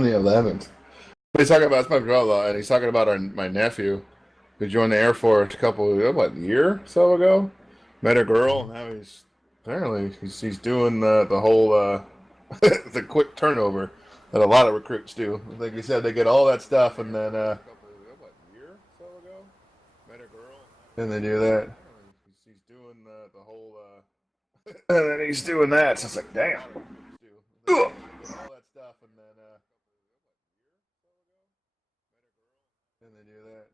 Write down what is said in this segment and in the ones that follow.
on the 11th. But he's talking about it's my brother, and he's talking about my nephew who joined the Air Force a couple, what, year or so ago. Met a girl, and now he's apparently he's doing the whole the quick turnover that a lot of recruits do. Like he said, they get all that stuff, and then and they do that. He's doing the whole and then he's doing that. So it's like, damn. Ugh. All that stuff, and then and they do that.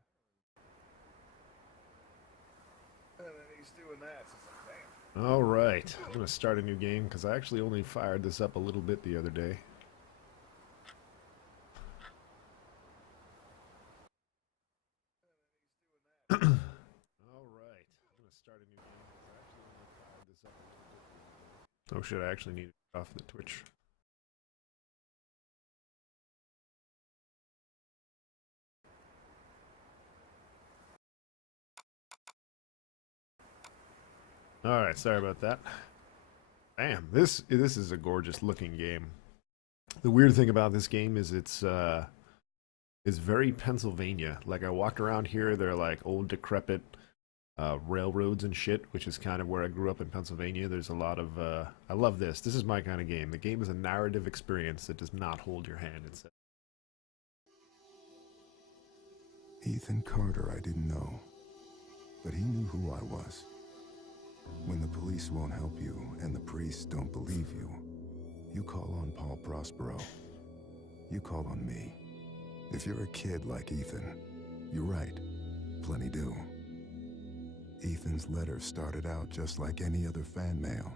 And then he's doing that. So it's like, damn. All right, I'm gonna start a new game because I actually only fired this up a little bit the other day. All right, I'm gonna start a new game because I actually only fired this up a little bit the other day. Oh shit, I actually need to get off the Twitch. All right, sorry about that. Damn, this is a gorgeous looking game. The weird thing about this game is it's very Pennsylvania. Like I walked around here, they're like old decrepit railroads and shit, which is kind of where I grew up in Pennsylvania. There's a lot of I love this. This is my kind of game. The game is a narrative experience that does not hold your hand. It's Ethan Carter, I didn't know, but he knew who I was. When the police won't help you and the priests don't believe you, you call on Paul Prospero. You call on me. If you're a kid like Ethan, you're right. Plenty do. Ethan's letter started out just like any other fan mail.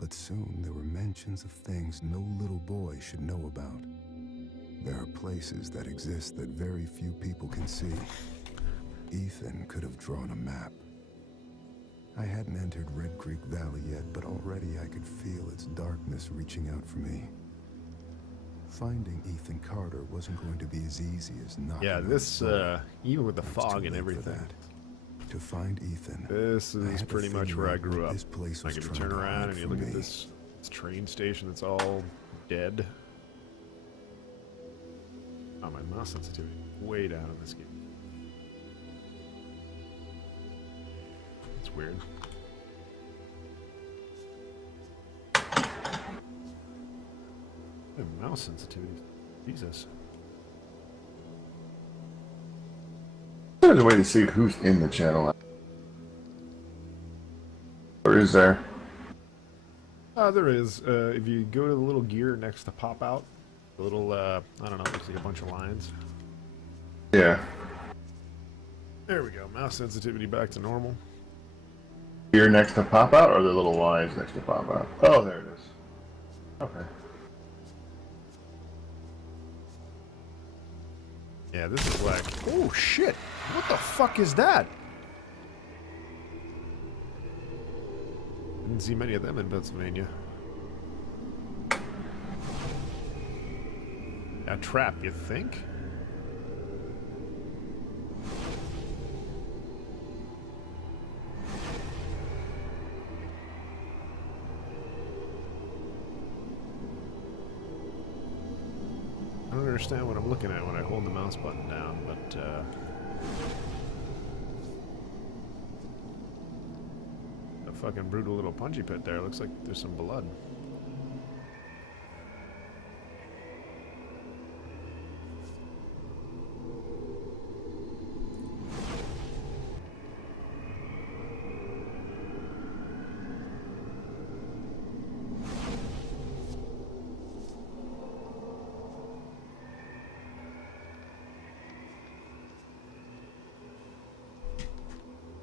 But soon there were mentions of things no little boy should know about. There are places that exist that very few people can see. Ethan could have drawn a map. I hadn't entered Red Creek Valley yet, but already I could feel its darkness reaching out for me. Finding Ethan Carter wasn't going to be as easy as not. yeah, this even with the fog and everything. To find Ethan, this is pretty much where I grew up. This place was like if you turn around and you look at this train station, it's all dead. Oh, my mouse sensitivity way down in this game. It's weird. Mouse sensitivity. Jesus. There's a way to see who's in the channel. Or is there? There is. If you go to the little gear next to pop out, the little, I don't know, looks like a bunch of lines. Yeah. There we go. Mouse sensitivity back to normal. Here next to pop out, or the little lines next to pop out? Oh, there it is. Okay. Yeah, this is like, oh shit! What the fuck is that? Didn't see many of them in Pennsylvania. A trap, you think? I don't understand what I'm looking at when I hold the mouse button down, but a fucking brutal little punchy pit there. Looks like there's some blood.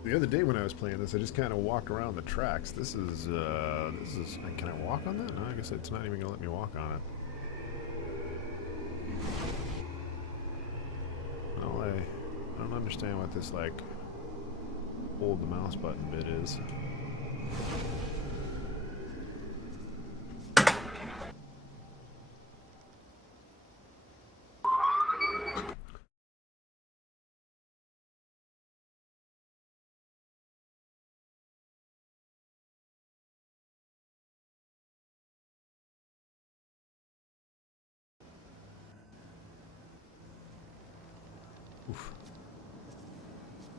The other day when I was playing this, I just kind of walked around the tracks. This is, can I walk on that? No, I guess it's not even gonna let me walk on it. Well, I don't understand what this, like, hold the mouse button bit is. Oof.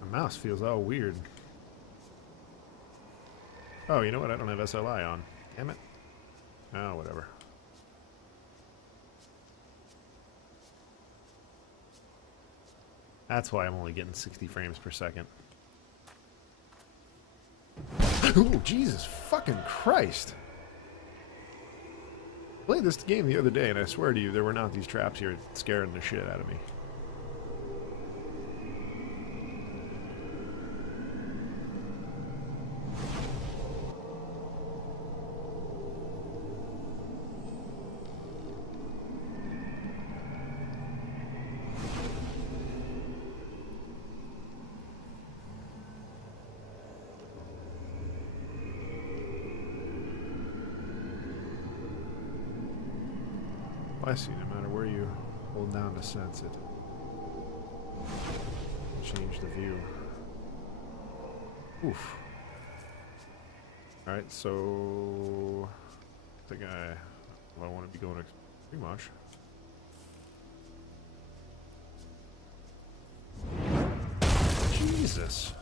My mouse feels all weird. Oh, you know what? I don't have SLI on. Damn it. Oh, whatever. That's why I'm only getting 60 frames per second. Oh, Jesus fucking Christ. I played this game the other day, and I swear to you, there were not these traps here scaring the shit out of me. I see, no matter where you hold down to sense it. Change the view. Oof. Alright, so I think I don't want to be going too much. Jesus.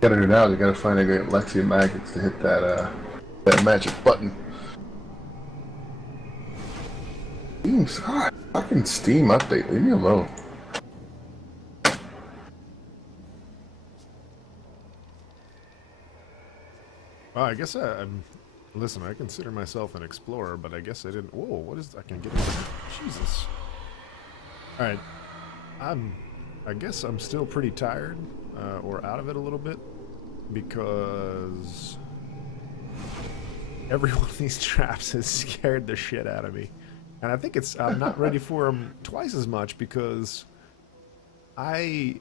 Gotta do now. You gotta find a great Lexi magnets to hit that magic button. Fucking Steam update. Leave me alone. Well, I guess I'm. Listen, I consider myself an explorer, but I guess I didn't. Whoa, what is? I can get into. Jesus. All right, I guess I'm still pretty tired, or out of it a little bit, because every one of these traps has scared the shit out of me, and I think I'm not ready for them twice as much because like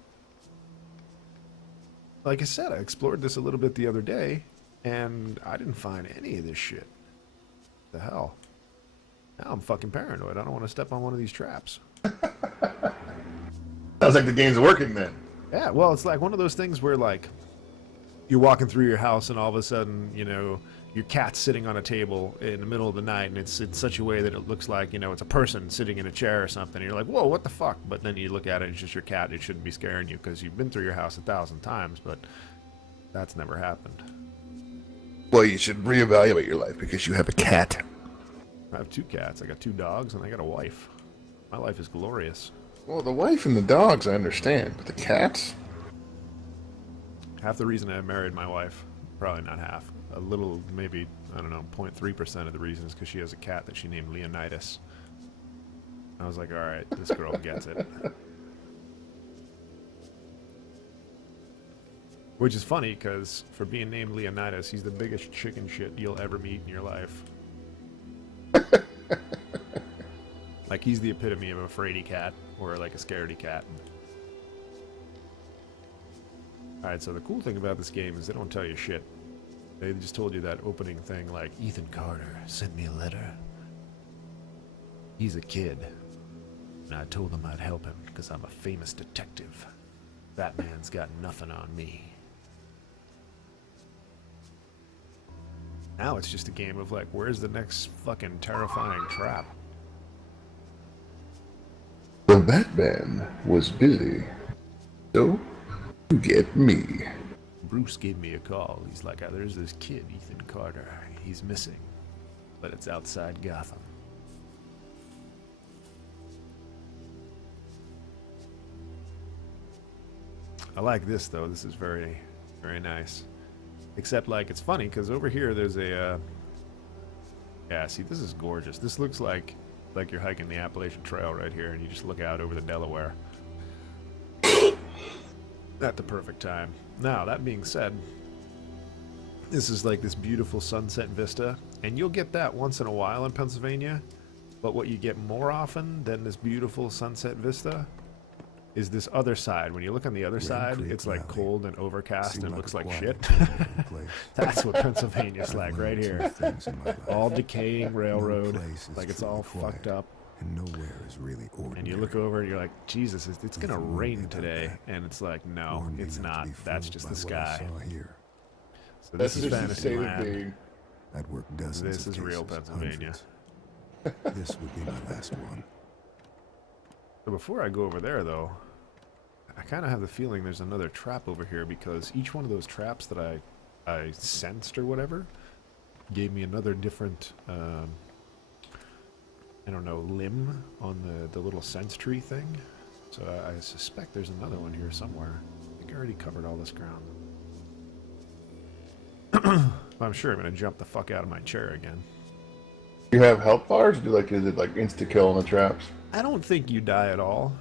I said, I explored this a little bit the other day, and I didn't find any of this shit. The hell? Now I'm fucking paranoid. I don't want to step on one of these traps. Sounds like the game's working then. Yeah, well, it's like one of those things where, like, you're walking through your house and all of a sudden, you know, your cat's sitting on a table in the middle of the night, and it's in such a way that it looks like, you know, it's a person sitting in a chair or something. And you're like, whoa, what the fuck? But then you look at it, it's just your cat. It shouldn't be scaring you because you've been through your house 1,000 times, but that's never happened. Well, you should reevaluate your life because you have a cat. I have 2 cats. I got 2 dogs, and I got a wife. My life is glorious. Well, the wife and the dogs, I understand, but the cats? Half the reason I married my wife, probably not half, a little, maybe, I don't know, 0.3% of the reason is because she has a cat that she named Leonidas. I was like, alright, this girl gets it. Which is funny, because for being named Leonidas, he's the biggest chicken shit you'll ever meet in your life. Like, he's the epitome of a fraidy cat, or like a scaredy cat. Alright, so the cool thing about this game is they don't tell you shit. They just told you that opening thing like, Ethan Carter sent me a letter. He's a kid. And I told him I'd help him, because I'm a famous detective. That man's got nothing on me. Now it's just a game of like, where's the next fucking terrifying trap? The Batman was busy, so you get me. Bruce gave me a call. He's like, there's this kid, Ethan Carter. He's missing, but it's outside Gotham. I like this though. This is very, very nice. Except like it's funny because over here there's a. Yeah, see, this is gorgeous. This looks like you're hiking the Appalachian Trail right here, and you just look out over the Delaware. At the perfect time. Now, that being said, this is like this beautiful sunset vista, and you'll get that once in a while in Pennsylvania, but what you get more often than this beautiful sunset vista is this other side. When you look on the other side, it's like cold and overcast and looks like shit. That's what Pennsylvania's like right here. All decaying railroad, like it's all fucked up. And nowhere is really ordinary. And you look over and you're like, Jesus, it's gonna rain today. And it's like, no, it's not. That's just the sky. So this is fantasy land. I'd work dozens This is real Pennsylvania. This would be my last one. So before I go over there, though, I kind of have the feeling there's another trap over here because each one of those traps that I sensed or whatever gave me another different, I don't know, limb on the little sense tree thing. So I suspect there's another one here somewhere. I think I already covered all this ground. I'm sure I'm going to jump the fuck out of my chair again. You have health bars? Is it like insta kill on the traps? I don't think you die at all.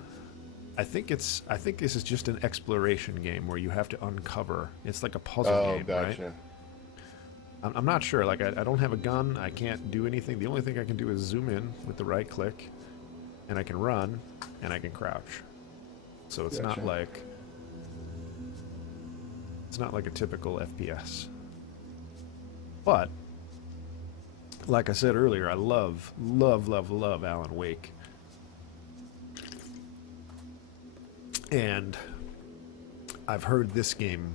I think this is just an exploration game where you have to uncover. It's like a puzzle game, gotcha. right? I'm not sure. Like, I don't have a gun. I can't do anything. The only thing I can do is zoom in with the right click, and I can run, and I can crouch. So it's not like a typical FPS. But like I said earlier, I love Alan Wake. And I've heard this game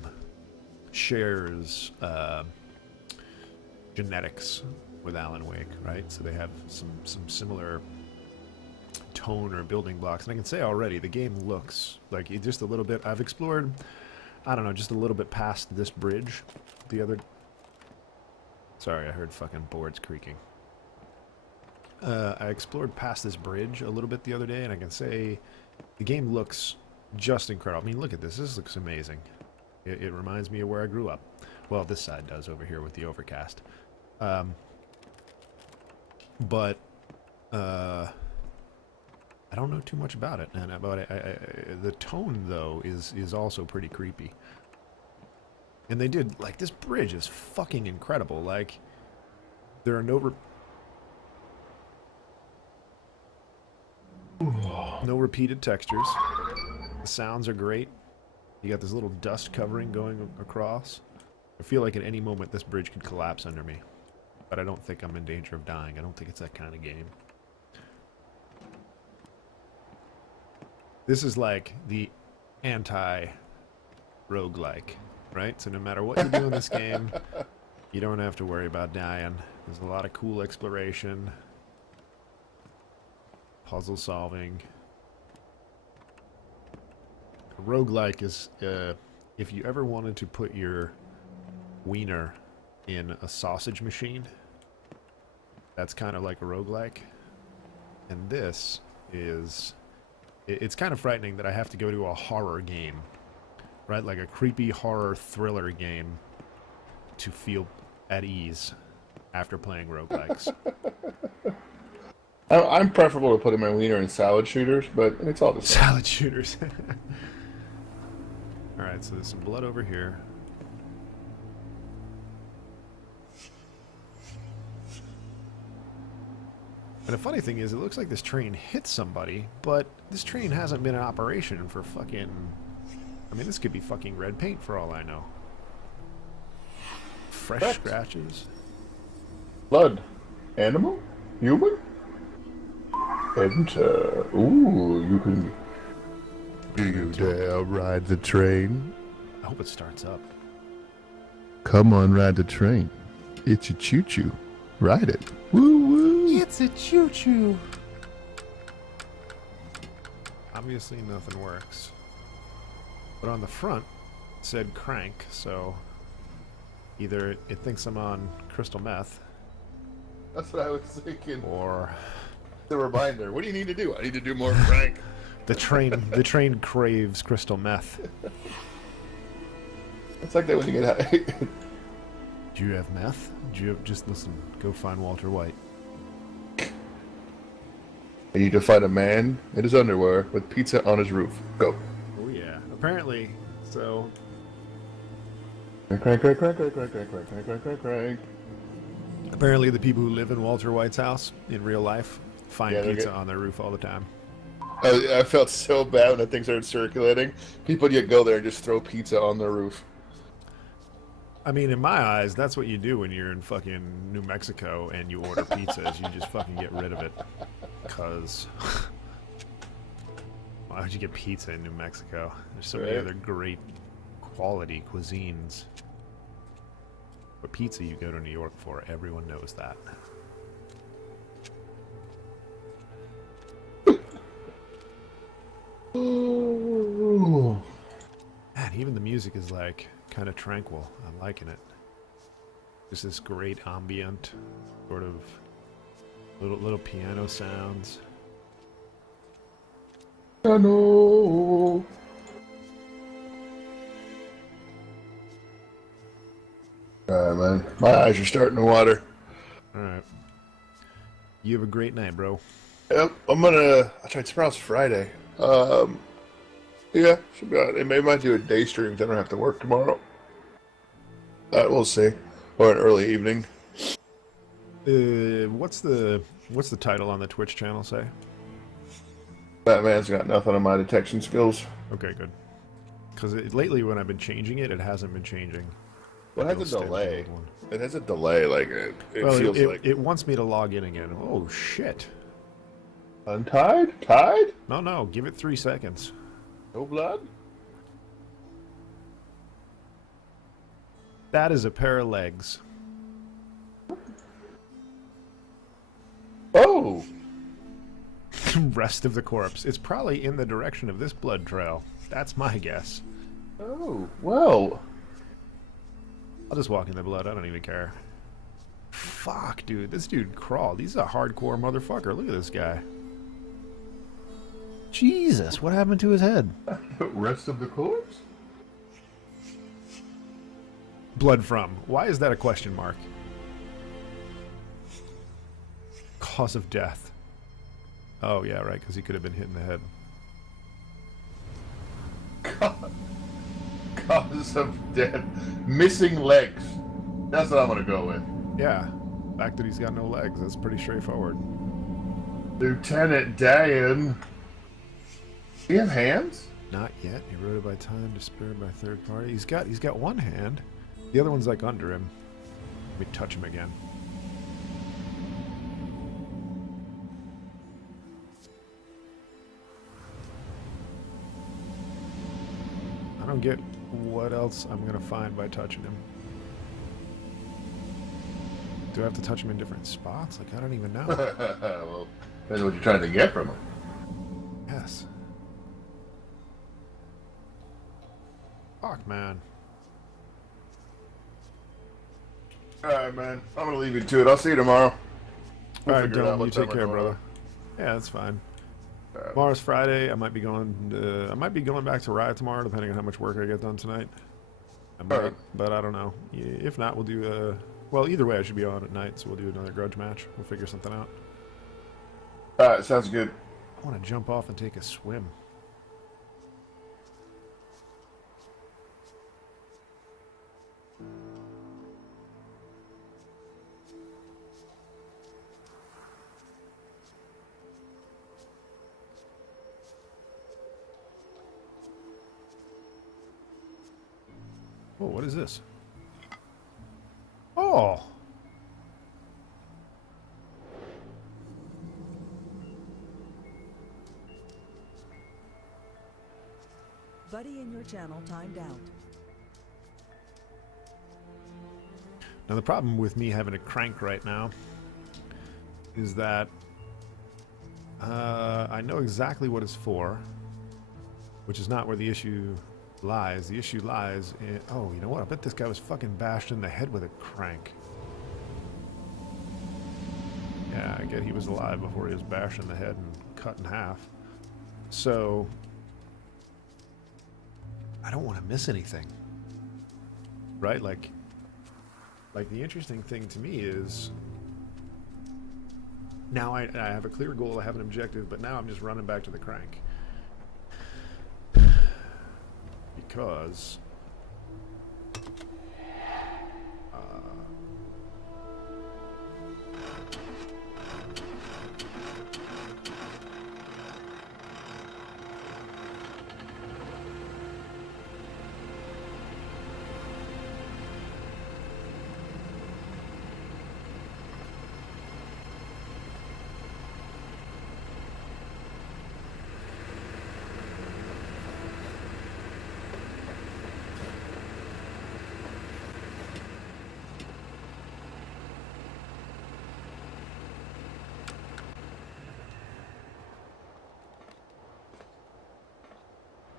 shares genetics with Alan Wake, right? So they have some similar tone or building blocks. And I can say already, the game looks like just a little bit. I've explored, I don't know, just a little bit past this bridge. Sorry, I heard fucking boards creaking. I explored past this bridge a little bit the other day, and I can say the game looks just incredible. I mean, look at this. This looks amazing. It reminds me of where I grew up. Well, this side does over here with the overcast. But I don't know too much about it. And the tone, though, is also pretty creepy. And they did, like, this bridge is fucking incredible. Like, there are no repeated textures. The sounds are great. You got this little dust covering going across. I feel like at any moment this bridge could collapse under me. But I don't think I'm in danger of dying. I don't think it's that kind of game. This is like the anti-roguelike, right? So no matter what you do in this game, you don't have to worry about dying. There's a lot of cool exploration, puzzle solving. A roguelike is, if you ever wanted to put your wiener in a sausage machine, that's kind of like a roguelike. And this is, it's kind of frightening that I have to go to a horror game, right? Like a creepy horror thriller game to feel at ease after playing roguelikes. I'm preferable to putting my wiener in salad shooters, but it's all the same. Salad shooters. Alright, so there's some blood over here. And the funny thing is, it looks like this train hit somebody, but this train hasn't been in operation for fucking... I mean, this could be fucking red paint for all I know. Fresh scratches. Blood. Animal? Human? Enter. Ooh, you can... Do you dare ride the train? I hope it starts up. Come on, ride the train. It's a choo-choo. Ride it. Woo woo. It's a choo-choo. Obviously nothing works. But on the front, it said crank, so either it thinks I'm on crystal meth. That's what I was thinking. Or the reminder. What do you need to do? I need to do more crank. the train craves crystal meth. It's like that when you get high. Do you have meth? Do you have, just listen, go find Walter White. I need to find a man in his underwear with pizza on his roof. Go. Oh yeah. Apparently, so Crank, crank, crank, crank, crank, crank, crank, crank, crank, crank, crank. apparently the people who live in Walter White's house in real life find pizza on their roof all the time. I felt so bad when that thing started circulating. People just go there and just throw pizza on their roof. I mean, in my eyes, that's what you do when you're in fucking New Mexico and you order pizzas. You just fucking get rid of it. Because why would you get pizza in New Mexico? There's so many other great quality cuisines. But pizza you go to New York for, everyone knows that. even the music is like kind of tranquil. I'm liking it. Just this great ambient, sort of little piano sounds. I know. Alright, man. My eyes are starting to water. Alright. You have a great night, bro. Yep, I tried Sprouts Friday. Yeah, should be alright. They might do a day stream because I don't have to work tomorrow. We'll see. Or an early evening. What's the title on the Twitch channel say? Batman's got nothing on my detection skills. Okay, good. Because lately when I've been changing it, it hasn't been changing. Well, it has a delay. It has a delay, like it feels like... It wants me to log in again. Oh, shit. Untied? Tied? No, give it 3 seconds. No blood? That is a pair of legs. Oh! Rest of the corpse. It's probably in the direction of this blood trail. That's my guess. Oh, well. I'll just walk in the blood. I don't even care. Fuck, dude. This dude crawled. He's a hardcore motherfucker. Look at this guy. Jesus, what happened to his head? Rest of the corpse? Blood from. Why is that a question mark? Cause of death. Oh, yeah, right, because he could have been hit in the head. Cause of death. Missing legs. That's what I'm gonna go with. Yeah. The fact that he's got no legs, that's pretty straightforward. Lieutenant Dan. Does he have hands? Not yet. Eroded by time, despaired by third party. He's got one hand. The other one's like under him. Let me touch him again. I don't get what else I'm gonna find by touching him. Do I have to touch him in different spots? Like, I don't even know. Well, depends what you're trying to get from him. Yes. Fuck, man. Alright, man. I'm gonna leave you to it. I'll see you tomorrow. All right, figure it out Dylan, what you time take we're care, going brother. on. Yeah, that's fine. Tomorrow's Friday. I might be going. I might be going back to Riot tomorrow, depending on how much work I get done tonight. I might, Alright. but I don't know. If not, we'll do. Well, either way, I should be on at night, so we'll do another grudge match. We'll figure something out. Alright, sounds good. I want to jump off and take a swim. Oh, what is this? Oh! Buddy in your channel timed out. Now the problem with me having a crank right now is that I know exactly what it's for, which is not where the issue lies. The issue lies in... Oh, you know what? I bet this guy was fucking bashed in the head with a crank. Yeah, I get he was alive before he was bashed in the head and cut in half. So... I don't want to miss anything. Right? Like the interesting thing to me is... Now I have a clear goal, I have an objective, but now I'm just running back to the crank. Because...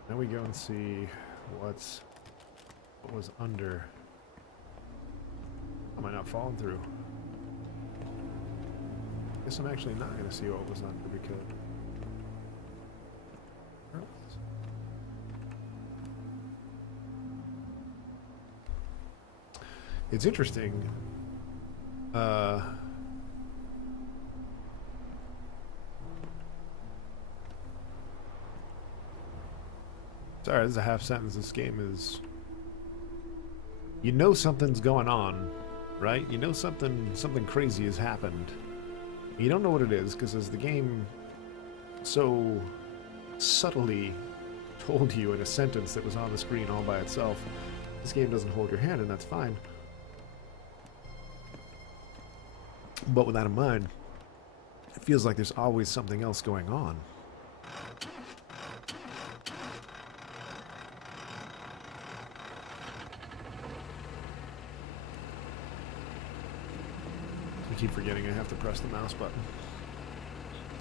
Now we go and see what was under. Am I not falling through? Guess I'm actually not gonna see what was under because. It's interesting. Sorry, this is a half sentence. This game is. You know something's going on, right? You know something crazy has happened. You don't know what it is because as the game so subtly told you in a sentence that was on the screen all by itself, this game doesn't hold your hand, and that's fine. But with that in mind, it feels like there's always something else going on. I keep forgetting I have to press the mouse button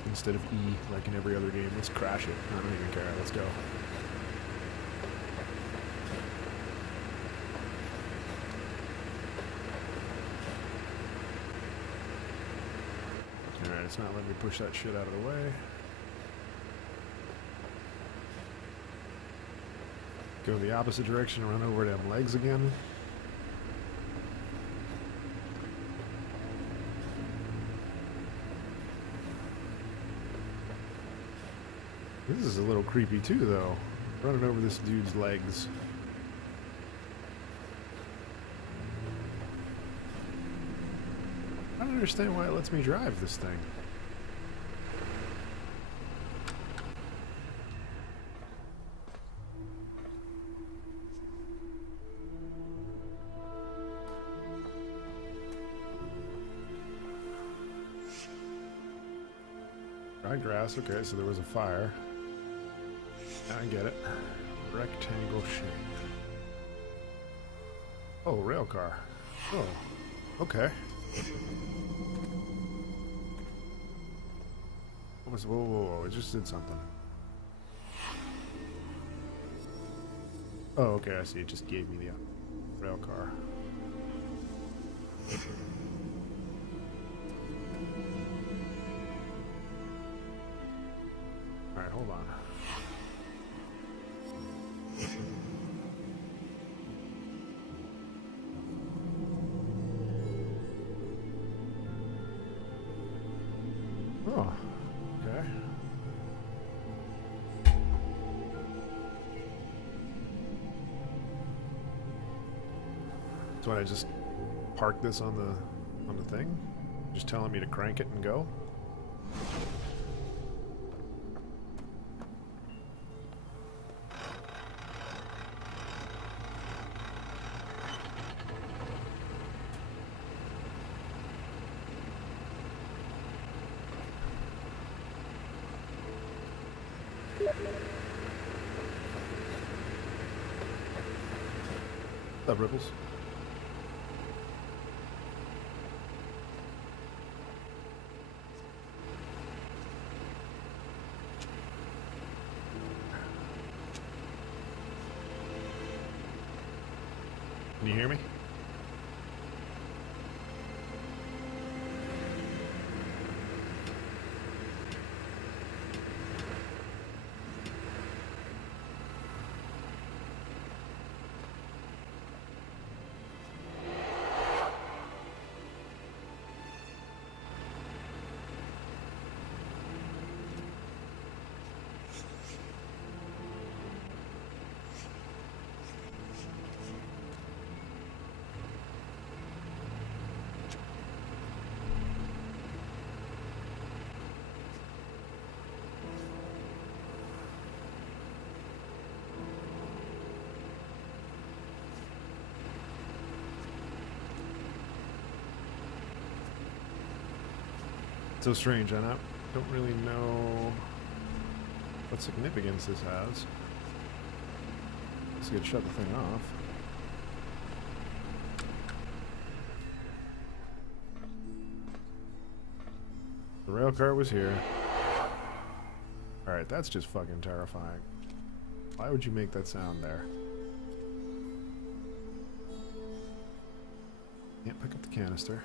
instead of E like in every other game. Let's crash it. I don't even care. Let's go. Alright, it's not letting me push that shit out of the way. Go the opposite direction and run over them legs again. This is a little creepy too, though. Running over this dude's legs. I don't understand why it lets me drive this thing. Dry grass, okay, so there was a fire. I get it. Rectangle shape. Oh, rail car. Oh, okay. What was, whoa, whoa, whoa, it just did something. Oh, okay, I see. It just gave me the rail car. Alright, hold on. Oh, okay. So I just park this on the thing? Just telling me to crank it and go? What's up, Ripples? Can you hear me? So strange, I don't really know what significance this has. Let's get shut the thing off. The rail car was here. Alright, that's just fucking terrifying. Why would you make that sound there? Can't pick up the canister.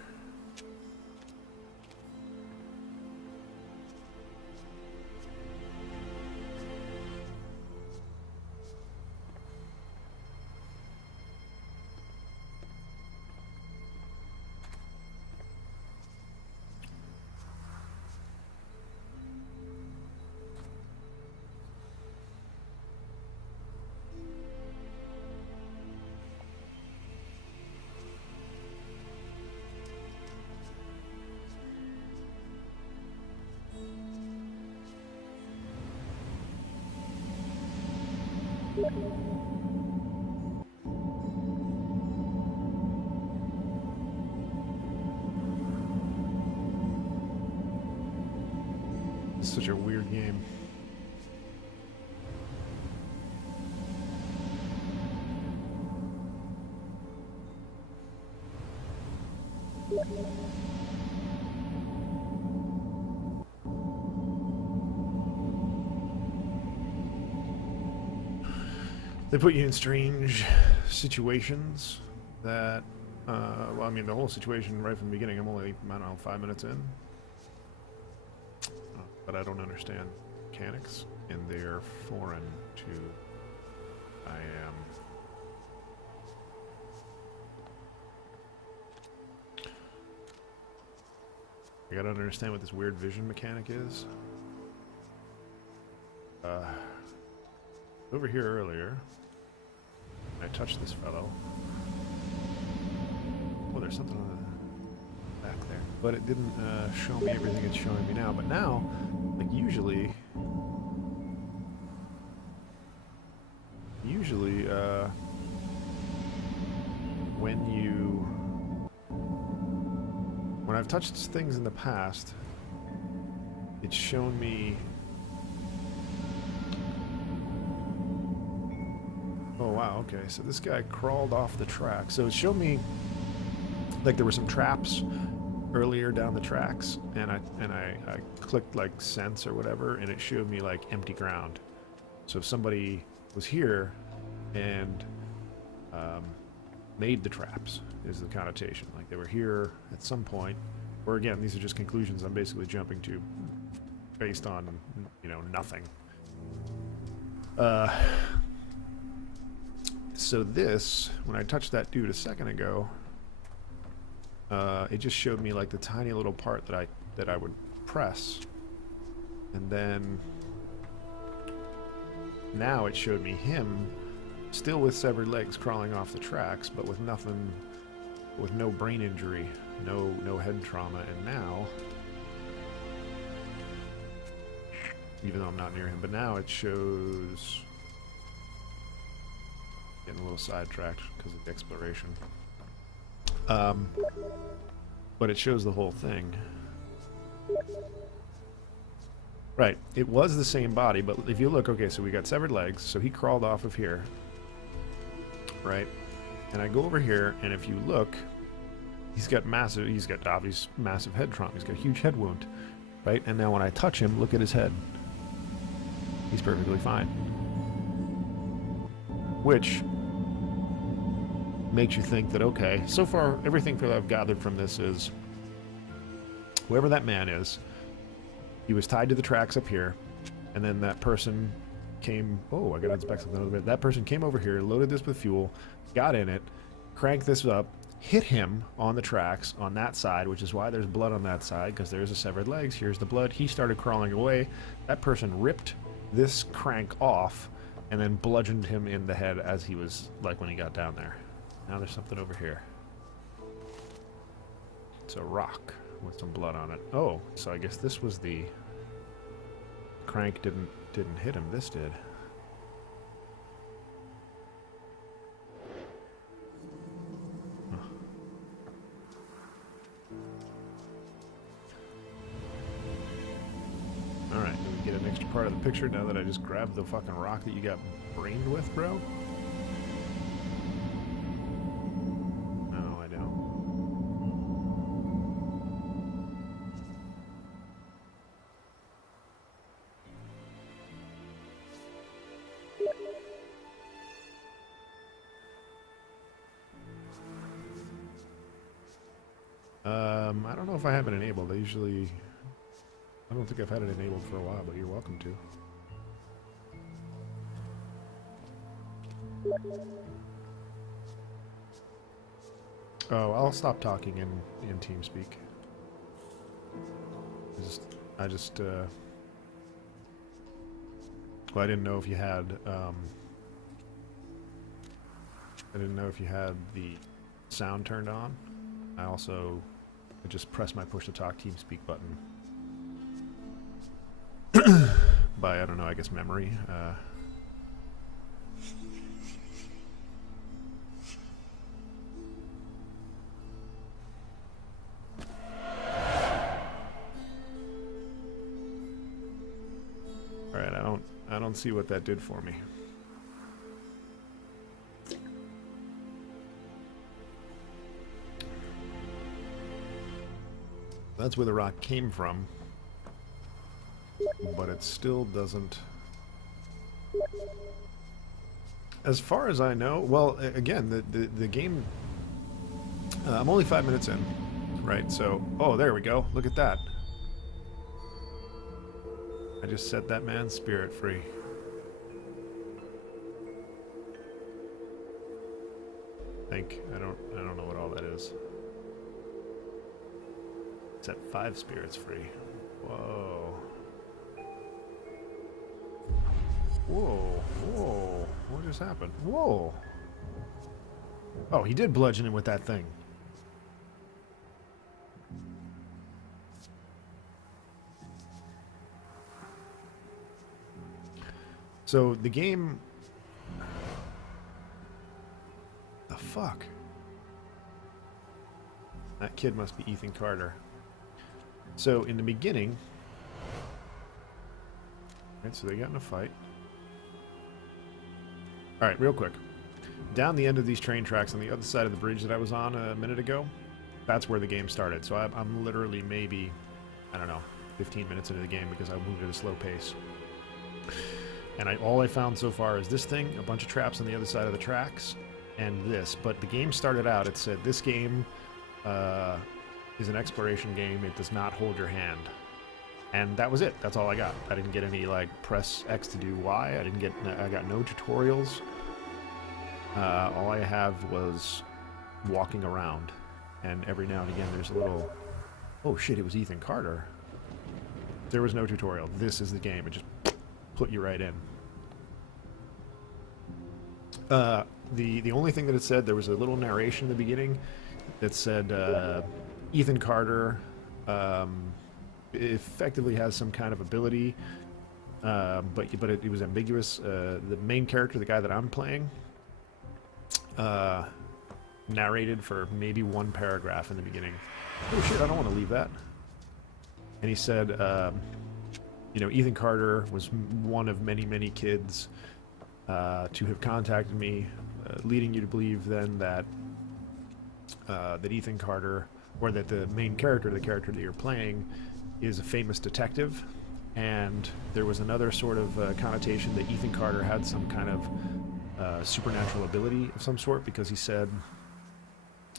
It's such a weird game. They put you in strange situations that, well, I mean, the whole situation right from the beginning, I'm only, I don't know, 5 minutes in. But I don't understand mechanics, and they're foreign to I am. I gotta understand what this weird vision mechanic is. Over here earlier, I touched this fellow. Oh, there's something on the back there. But it didn't show me everything it's showing me now. But now, like usually, when I've touched things in the past, it's shown me. Oh wow, okay, so this guy crawled off the track. So it showed me like there were some traps earlier down the tracks, and I clicked like sense or whatever, and it showed me like empty ground. So if somebody was here and made the traps, is the connotation. Like they were here at some point, or again, these are just conclusions I'm basically jumping to based on, you know, nothing. So this, when I touched that dude a second ago, it just showed me like the tiny little part that I would press, and then now it showed me him still with severed legs crawling off the tracks, but with nothing, with no brain injury, no head trauma, and now, even though I'm not near him, but now it shows. Getting a little sidetracked because of the exploration. But it shows the whole thing. Right, it was the same body, but if you look, okay, so we got severed legs, so he crawled off of here. Right? And I go over here, and if you look, he's got obvious massive head trauma. He's got a huge head wound. Right? And now when I touch him, look at his head. He's perfectly fine. Which makes you think that, okay, so far everything that I've gathered from this is whoever that man is, he was tied to the tracks up here, and then that person came, oh, I gotta inspect something a little bit. That person came over here, loaded this with fuel, got in it, cranked this up, hit him on the tracks on that side, which is why there's blood on that side, because there's a severed legs, here's the blood. He started crawling away. That person ripped this crank off and then bludgeoned him in the head as he was, like, when he got down there. Now there's something over here. It's a rock with some blood on it. Oh, so I guess this was the crank didn't hit him. This did. Huh. All right, do we get an extra part of the picture now that I just grabbed the fucking rock that you got brained with, bro? I don't know if I have it enabled. I don't think I've had it enabled for a while, but you're welcome to. Oh, I'll stop talking in TeamSpeak. Well, I didn't know if you had, I didn't know if you had the sound turned on. I just pressed my push to talk TeamSpeak button by, I don't know, I guess memory. Alright, I don't see what that did for me. That's where the rock came from, but it still doesn't. As far as I know, well, again, the game. I'm only 5 minutes in, right? So, oh, there we go. Look at that. I just set that man's spirit free. I don't know what all that is. Set 5 spirits free. Whoa. Whoa. Whoa. What just happened? Whoa. Oh, he did bludgeon him with that thing. So the game... The fuck? That kid must be Ethan Carter. So in the beginning... Alright, so they got in a fight. Alright, real quick. Down the end of these train tracks on the other side of the bridge that I was on a minute ago, that's where the game started. So I'm literally maybe, I don't know, 15 minutes into the game because I moved at a slow pace. And all I found so far is this thing, a bunch of traps on the other side of the tracks, and this. But the game started out, it said, this game is an exploration game. It does not hold your hand. And that was it. That's all I got. I didn't get any, like, press X to do Y. I got no tutorials. All I have was walking around. And every now and again there's a little... Oh shit, it was Ethan Carter. There was no tutorial. This is the game. It just put you right in. The only thing that it said, there was a little narration in the beginning that said Ethan Carter effectively has some kind of ability, but it was ambiguous. The main character, the guy that I'm playing, narrated for maybe one paragraph in the beginning. Oh shit, I don't want to leave that. And he said, you know, Ethan Carter was one of many, many kids to have contacted me, leading you to believe then that that Ethan Carter, or that the main character, the character that you're playing, is a famous detective. And there was another sort of connotation that Ethan Carter had some kind of supernatural ability of some sort, because he said,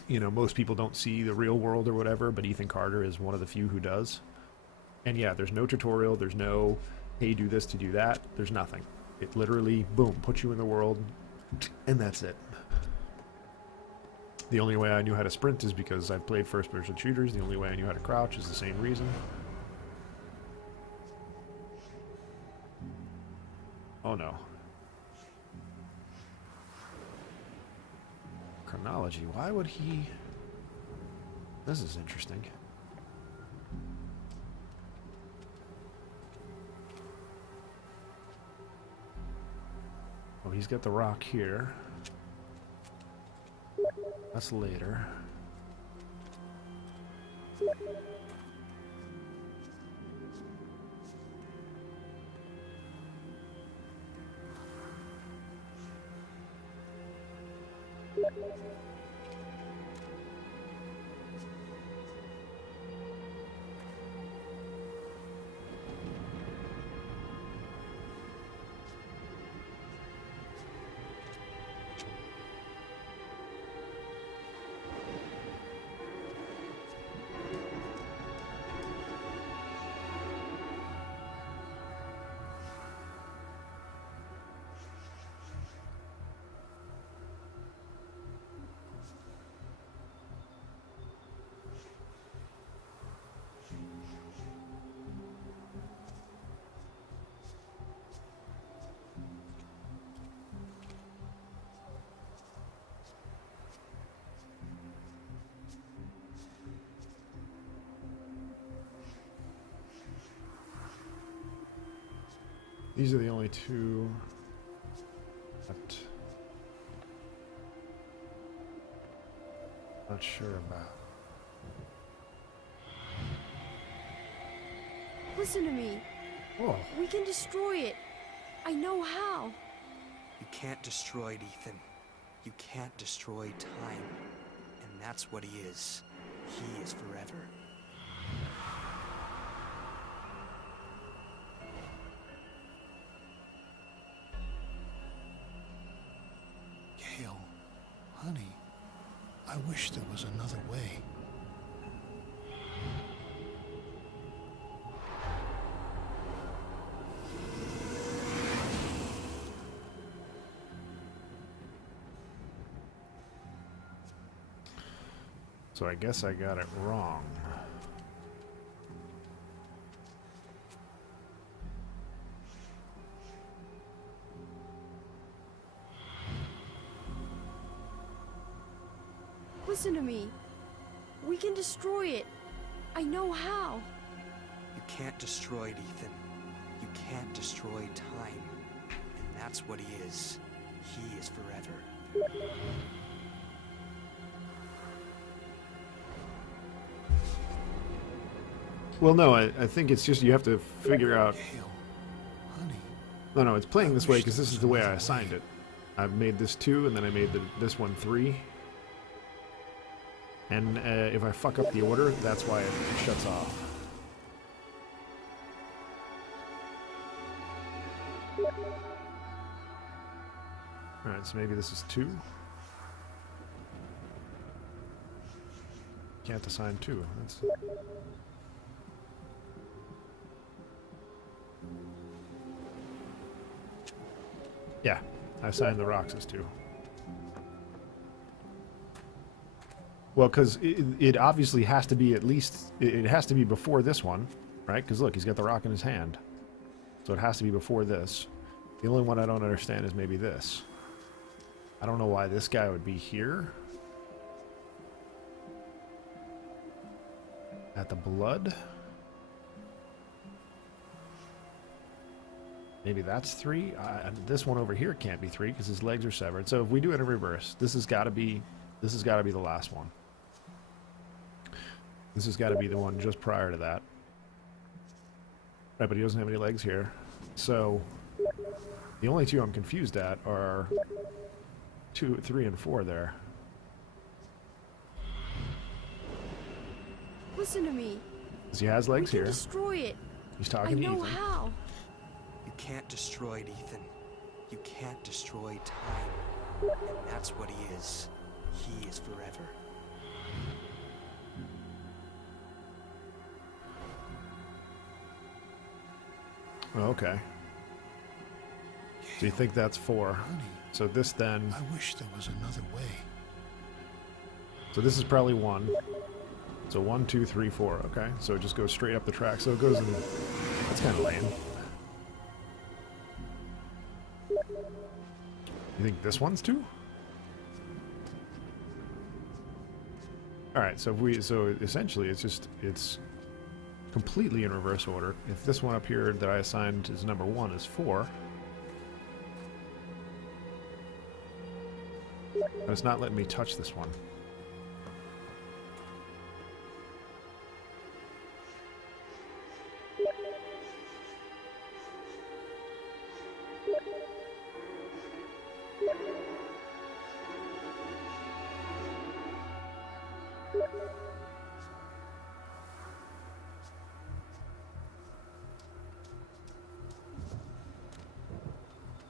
you know, most people don't see the real world or whatever, but Ethan Carter is one of the few who does. And yeah, there's no tutorial, there's no, hey, do this to do that, there's nothing. It literally, boom, puts you in the world, and that's it. The only way I knew how to sprint is because I've played first-person shooters. The only way I knew how to crouch is the same reason. Oh no. Chronology, why would he... This is interesting. Oh, he's got the rock here. That's later. These are the only two that not sure about. Listen to me. Whoa. We can destroy it. I know how. You can't destroy it, Ethan. You can't destroy time. And that's what he is. He is forever. Gail, honey, I wish there was another way. So I guess I got it wrong. Listen to me. We can destroy it. I know how. You can't destroy it, Ethan. You can't destroy time. And that's what he is. He is forever. Well, no, I think it's just you have to figure out. Gail, honey, No, it's playing this way because this is the way I assigned it. I've made this 2, and then I made this one 3. And if I fuck up the order, that's why it shuts off. Alright, so maybe this is 2. Can't assign 2. That's... Yeah, I assigned the rocks as 2. Well, because it obviously has to be at least... It has to be before this one, right? Because look, he's got the rock in his hand. So it has to be before this. The only one I don't understand is maybe this. I don't know why this guy would be here. At the blood. Maybe that's 3. This one over here can't be 3 because his legs are severed. So if we do it in reverse, this has got to be the last one. This has got to be the one just prior to that. Right, but he doesn't have any legs here. So the only 2 I'm confused at are 2, 3, and 4 there. Listen to me. Because he has legs We can here. destroy it. He's I talking to know Ethan. how. You can't destroy it, Ethan. You can't destroy time. And that's what he is. He is forever. Oh, okay. So you think that's 4. honey, So this then... I wish there was another way. So this is probably 1. So 1, 2, 3, 4. Okay, so it just goes straight up the track. So it goes in... That's kind of lame. You think this one's 2? Alright, so essentially it's completely in reverse order. If this one up here that I assigned as number 1 is 4, but it's not letting me touch this one.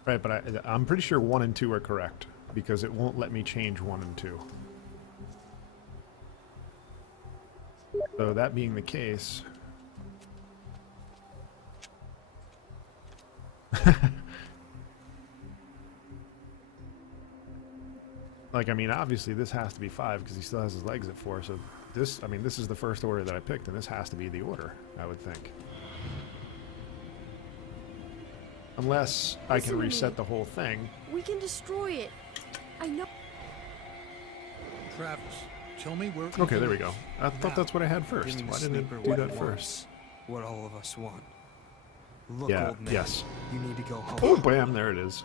Right, but I'm pretty sure 1 and 2 are correct, because it won't let me change 1 and 2. So that being the case... Like, I mean, obviously this has to be 5, because he still has his legs at 4, so this, I mean, this is the first order that I picked, and this has to be the order, I would think. Unless I can reset the whole thing. We can destroy it. I know. Travis, tell me where... Okay, there we go. I thought that's what I had first. Giving Why the didn't it sleeper do what that he first? wants, what all of us want. Look, Yeah, old man. yes. You need to go home. Oh, bam, there it is.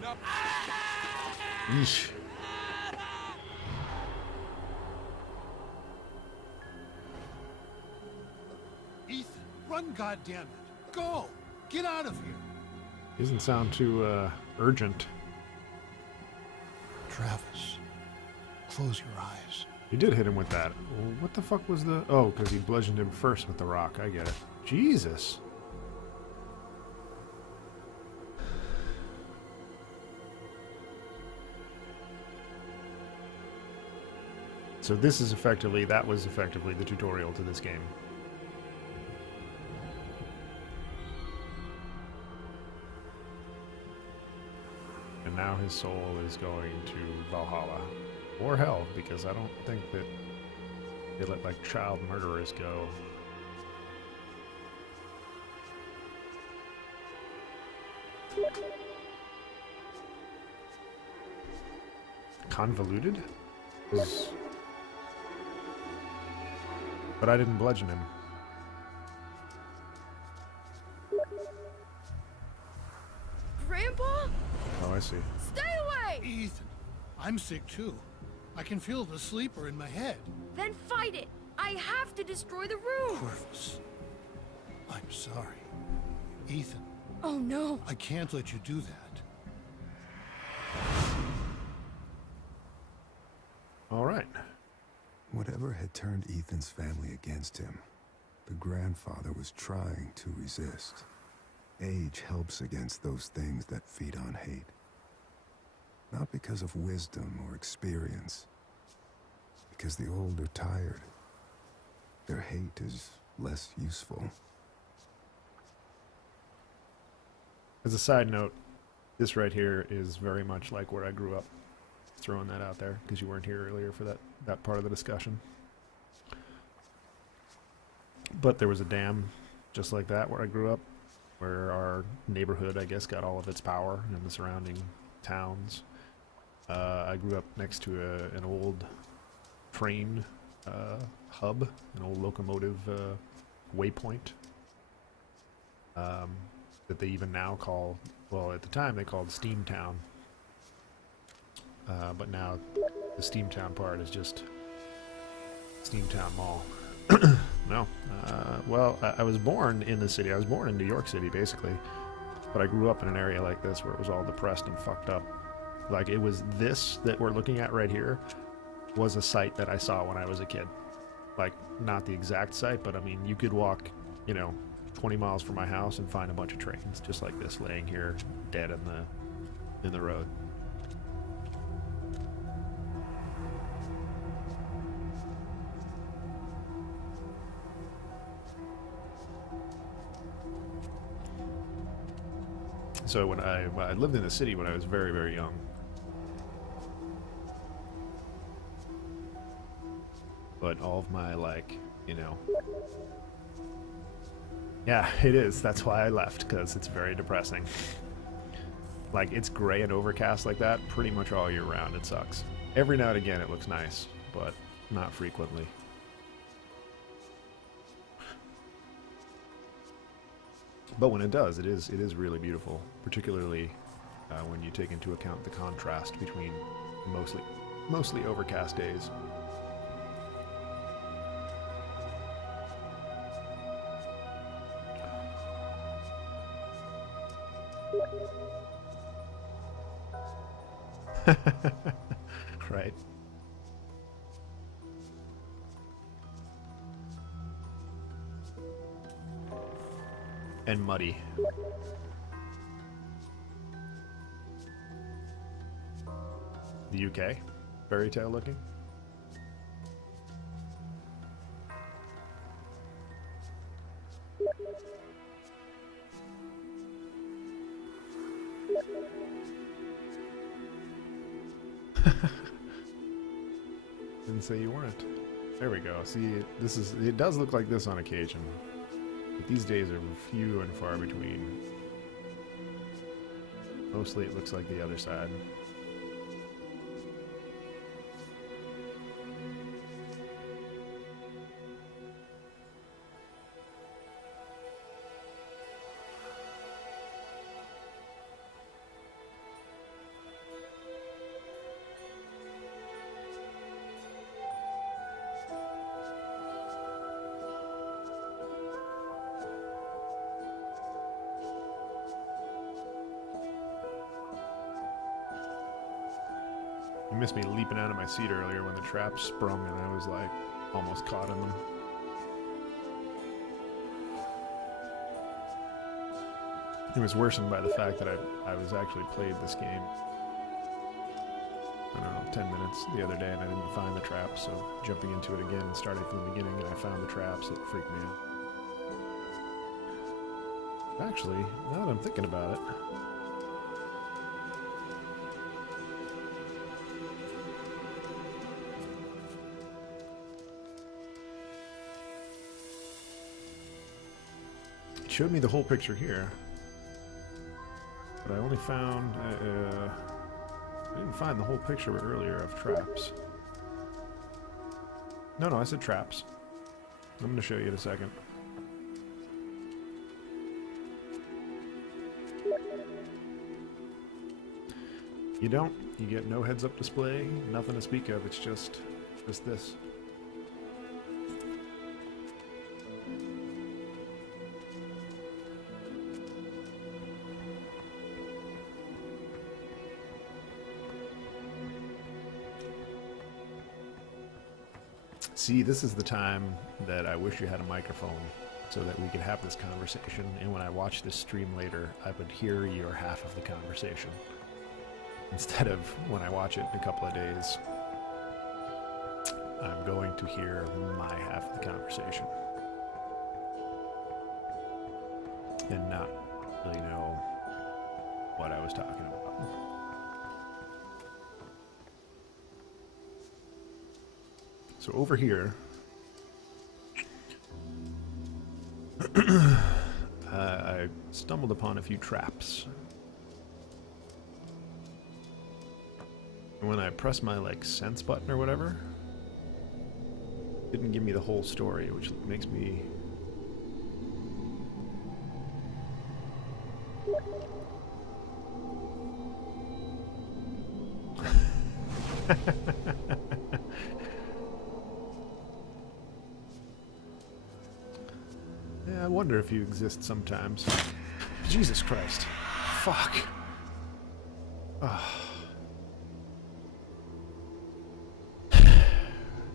No. Yeesh. Ethan, run, goddammit. Go! Get out of here! Doesn't sound too urgent. Travis, close your eyes. He did hit him with that. Well, what the fuck was the... Oh, because he bludgeoned him first with the rock. I get it. Jesus. So this is effectively... That was effectively the tutorial to this game. And now his soul is going to Valhalla. Or hell, because I don't think that they let, like, child murderers go. Convoluted? But I didn't bludgeon him. Grandpa? Oh, I see. Stay away! Ethan, I'm sick too. I can feel the sleeper in my head. Then fight it! I have to destroy the room! Corvus, I'm sorry. Ethan, Oh no! I can't let you do that. All right. Whatever had turned Ethan's family against him, the grandfather was trying to resist. Age helps against those things that feed on hate. Not because of wisdom or experience, because the old are tired. Their hate is less useful. As a side note, this right here is very much like where I grew up. Throwing that out there, because you weren't here earlier for that part of the discussion. But there was a dam just like that where I grew up, where our neighborhood, I guess, got all of its power and the surrounding towns. I grew up next to an old train hub, an old locomotive waypoint that they even now call, well, at the time they called Steamtown. But now the Steamtown part is just Steamtown Mall. No. Well, I was born in the city. I was born in New York City, basically. But I grew up in an area like this where it was all depressed and fucked up. Like, it was this that we're looking at right here was a site that I saw when I was a kid. Like, not the exact site, but I mean, you could walk, 20 miles from my house and find a bunch of trains just like this laying here dead in the road. So when I lived in the city when I was very, very young. But all of my, yeah, it is. That's why I left, because it's very depressing. Like, it's gray and overcast like that pretty much all year round. It sucks. Every now and again it looks nice, but not frequently. But when it does, it is really beautiful, particularly when you take into account the contrast between mostly overcast days. Right. And muddy. The UK? Fairy tale looking? Didn't say you weren't. There we go. See, it does look like this on occasion. But these days are few and far between. Mostly it looks like the other side. You missed me leaping out of my seat earlier when the trap sprung and I was like almost caught in them. It was worsened by the fact that I was actually played this game, I don't know, 10 minutes the other day and I didn't find the traps, so jumping into it again and starting from the beginning and I found the traps, it freaked me out. Actually, now that I'm thinking about it, it showed me the whole picture here, but I only found, I didn't find the whole picture earlier of traps. No, I said traps. I'm going to show you in a second. You don't. You get no heads-up display, nothing to speak of. It's just this. See, this is the time that I wish you had a microphone so that we could have this conversation, and when I watch this stream later, I would hear your half of the conversation. Instead of when I watch it in a couple of days, I'm going to hear my half of the conversation. And not really know what I was talking about. So over here, I stumbled upon a few traps. And when I pressed my sense button or whatever, it didn't give me the whole story, which makes me yeah, I wonder if you exist sometimes. Jesus Christ. Fuck.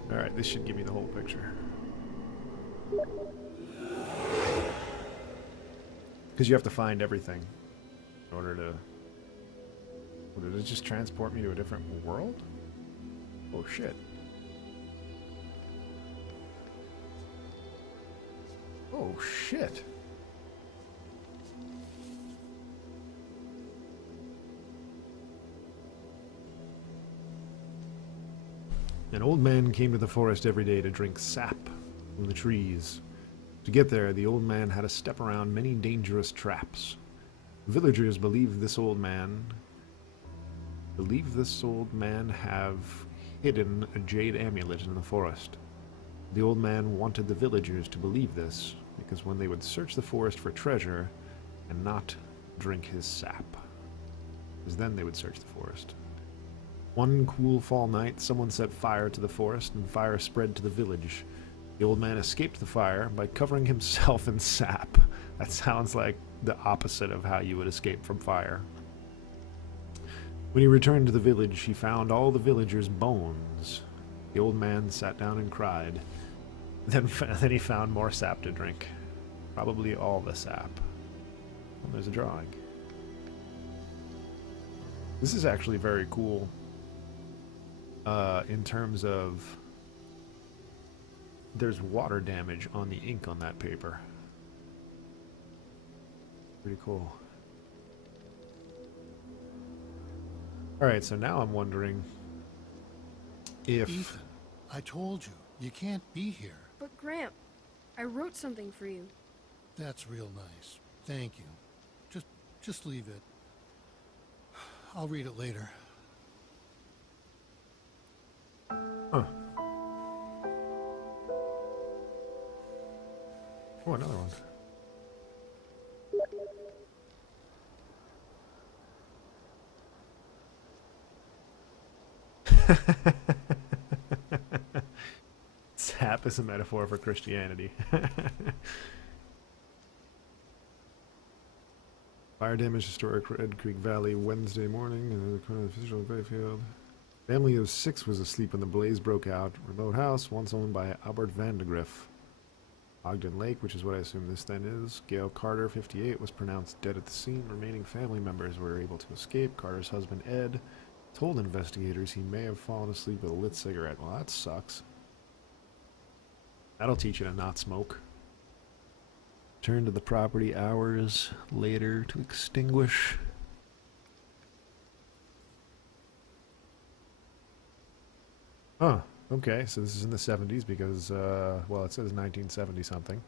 Alright, this should give me the whole picture. Because you have to find everything in order to... Did it just transport me to a different world? Oh shit. Oh shit. An old man came to the forest every day to drink sap from the trees. To get there, the old man had to step around many dangerous traps. Villagers believe this old man have hidden a jade amulet in the forest. The old man wanted the villagers to believe this, because when they would search the forest for treasure and not drink his sap, because then they would search the forest. One cool fall night, someone set fire to the forest, and fire spread to the village. The old man escaped the fire by covering himself in sap. That sounds like the opposite of how you would escape from fire. When he returned to the village, he found all the villagers' bones. The old man sat down and cried. Then he found more sap to drink. Probably all the sap. Well, there's a drawing. This is actually very cool. In terms of... There's water damage on the ink on that paper. Pretty cool. Alright, so now I'm wondering if... Ethan, I told you, you can't be here. But Gramp, I wrote something for you. That's real nice. Thank you. Just leave it. I'll read it later. Huh. Oh, another one. Sap is a metaphor for Christianity. Fire damage historic Red Creek Valley Wednesday morning in the corner of the official Bayfield. Family of 6 was asleep when the blaze broke out. Remote house, once owned by Albert Vandegrift. Ogden Lake, which is what I assume this then is. Gail Carter, 58, was pronounced dead at the scene. Remaining family members were able to escape. Carter's husband, Ed, told investigators he may have fallen asleep with a lit cigarette. Well, that sucks. That'll teach you to not smoke. Returned to the property hours later to extinguish. Oh, okay, so this is in the 70s because, well, it says 1970 something.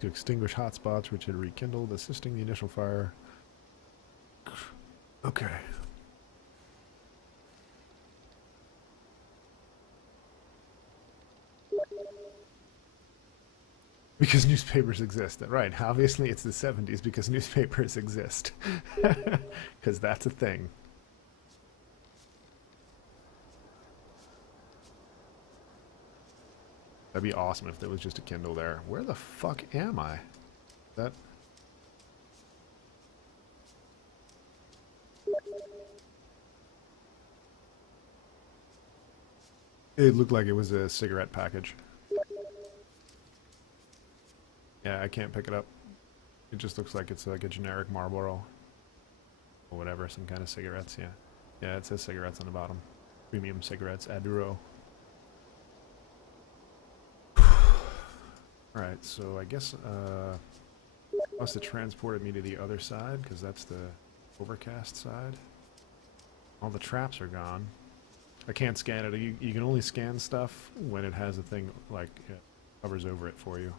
To extinguish hot spots which had rekindled, assisting the initial fire. Okay. Because newspapers exist. Right, obviously it's the 70s because newspapers exist. Because that's a thing. That'd be awesome if there was just a Kindle there. Where the fuck am I? That... It looked like it was a cigarette package. Yeah, I can't pick it up. It just looks like it's like a generic Marlboro. Or whatever, some kind of cigarettes, yeah. Yeah, it says cigarettes on the bottom. Premium cigarettes, Aduro. Alright, so I guess, must have transported me to the other side, because that's the overcast side. All the traps are gone. I can't scan it. You can only scan stuff when it has a thing, like, it covers over it for you.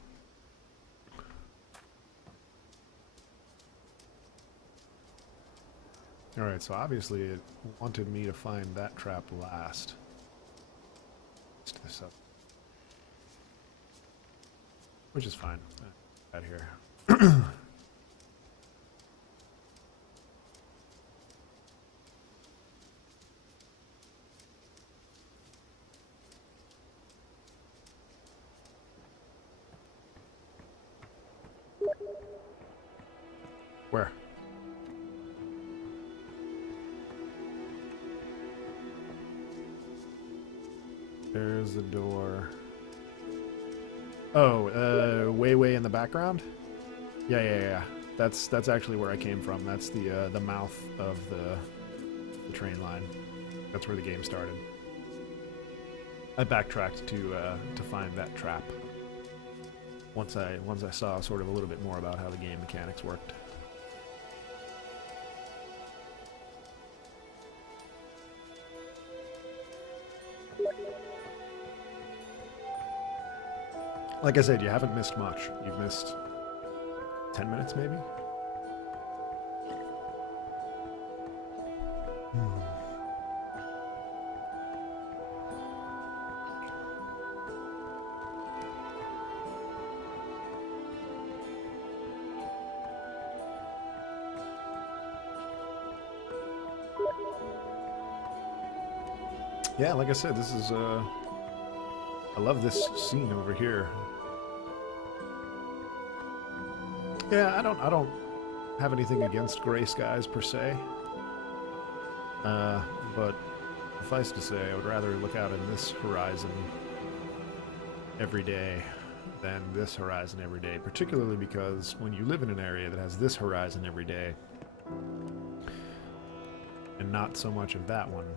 Alright, so obviously it wanted me to find that trap last. Let's do this up. Which is fine. Out here. Where? There's the door. Oh, way in the background? Yeah. That's actually where I came from. That's the mouth of the train line. That's where the game started. I backtracked to find that trap. Once I saw sort of a little bit more about how the game mechanics worked. Like I said, you haven't missed much. You've missed 10 minutes, maybe? Yeah, like I said, this is, I love this scene over here. Yeah, I don't have anything against gray skies per se. But suffice to say, I would rather look out in this horizon every day than this horizon every day, particularly because when you live in an area that has this horizon every day and not so much of that one,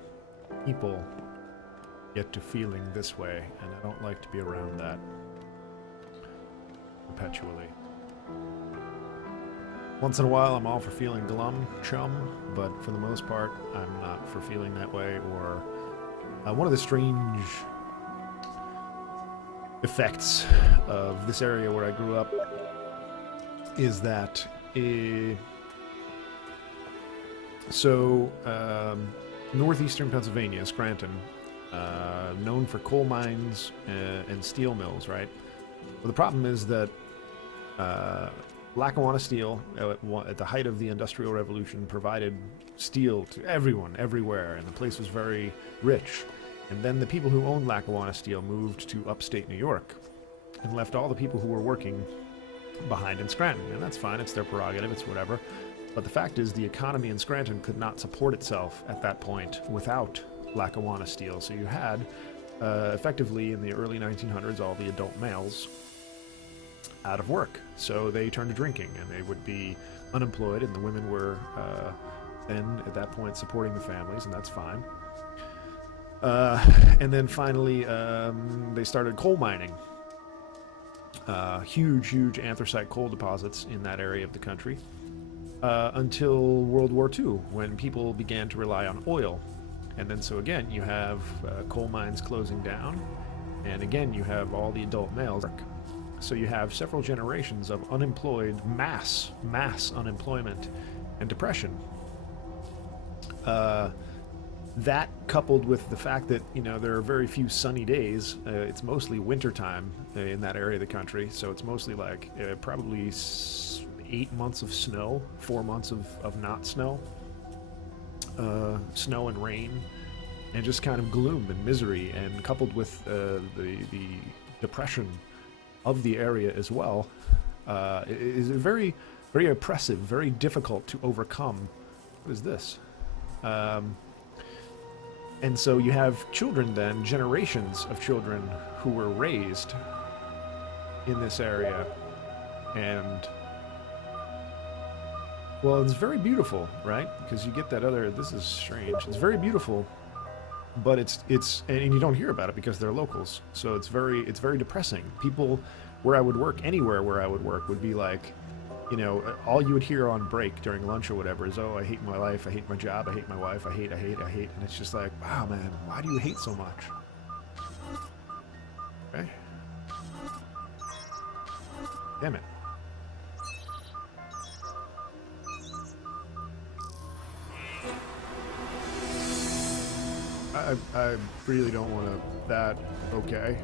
people get to feeling this way, and I don't like to be around that perpetually. Once in a while, I'm all for feeling glum, chum, but for the most part, I'm not for feeling that way. Or one of the strange effects of this area where I grew up is that northeastern Pennsylvania, Scranton, known for coal mines and steel mills, right? Well, the problem is that Lackawanna Steel, at the height of the Industrial Revolution, provided steel to everyone, everywhere, and the place was very rich. And then the people who owned Lackawanna Steel moved to upstate New York and left all the people who were working behind in Scranton. And that's fine, it's their prerogative, it's whatever. But the fact is, the economy in Scranton could not support itself at that point without Lackawanna Steel. So you had, effectively, in the early 1900s, all the adult males out of work. So they turned to drinking, and they would be unemployed, and the women were then, at that point, supporting the families, and that's fine. And then finally, they started coal mining. Huge anthracite coal deposits in that area of the country. Until World War II, when people began to rely on oil. And then so again, you have coal mines closing down, and again, you have all the adult males. So you have several generations of unemployed, mass unemployment and depression. That coupled with the fact that, you know, there are very few sunny days, it's mostly wintertime in that area of the country, so it's mostly like probably 8 months of snow, 4 months of not snow, snow and rain, and just kind of gloom and misery, and coupled with the depression of the area as well, is very oppressive, very difficult to overcome. What is this? And so you have children then, generations of children who were raised in this area, and well, it's very beautiful, right? Because you get that other, this is strange, it's very beautiful, but it's and you don't hear about it because they're locals, so it's very depressing. People where I would work, anywhere where I would work, would be like, you know, all you would hear on break during lunch or whatever is, oh, I hate my life, I hate my job, I hate my wife, I hate, and it's just like, wow, man, why do you hate so much? Okay. Damn it. I really don't want to, that, okay.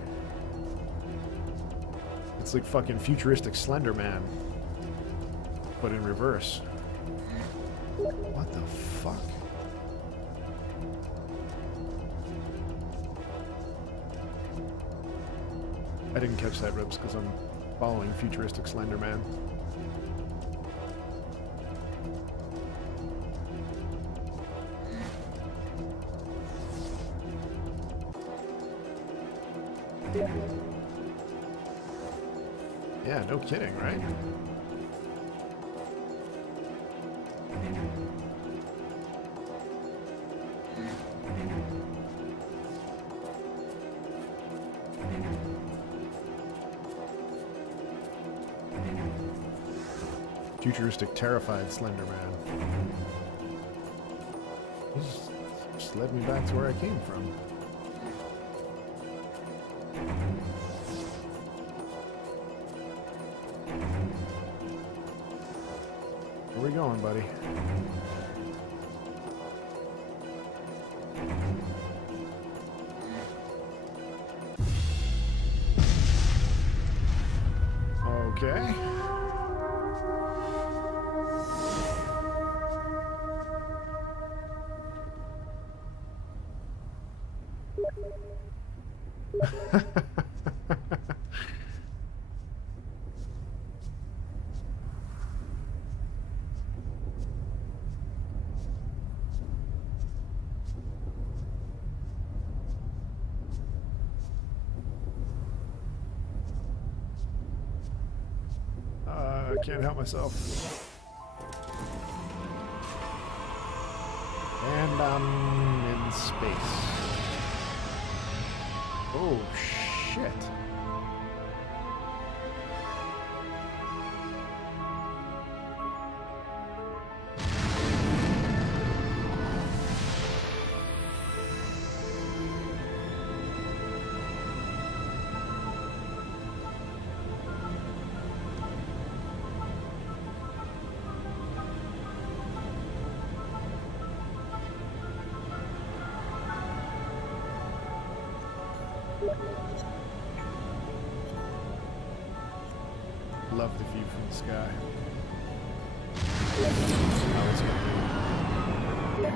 It's like fucking futuristic Slender Man, but in reverse. What the fuck? I didn't catch that, Rips, because I'm following futuristic Slender Man. Yeah, no kidding, right? Futuristic, terrified Slender Man. He just led me back to where I came from. Where we going, buddy? Okay. I can't help myself. And I'm in space. Oh, shit. Love the view from the sky. Now it's gonna be.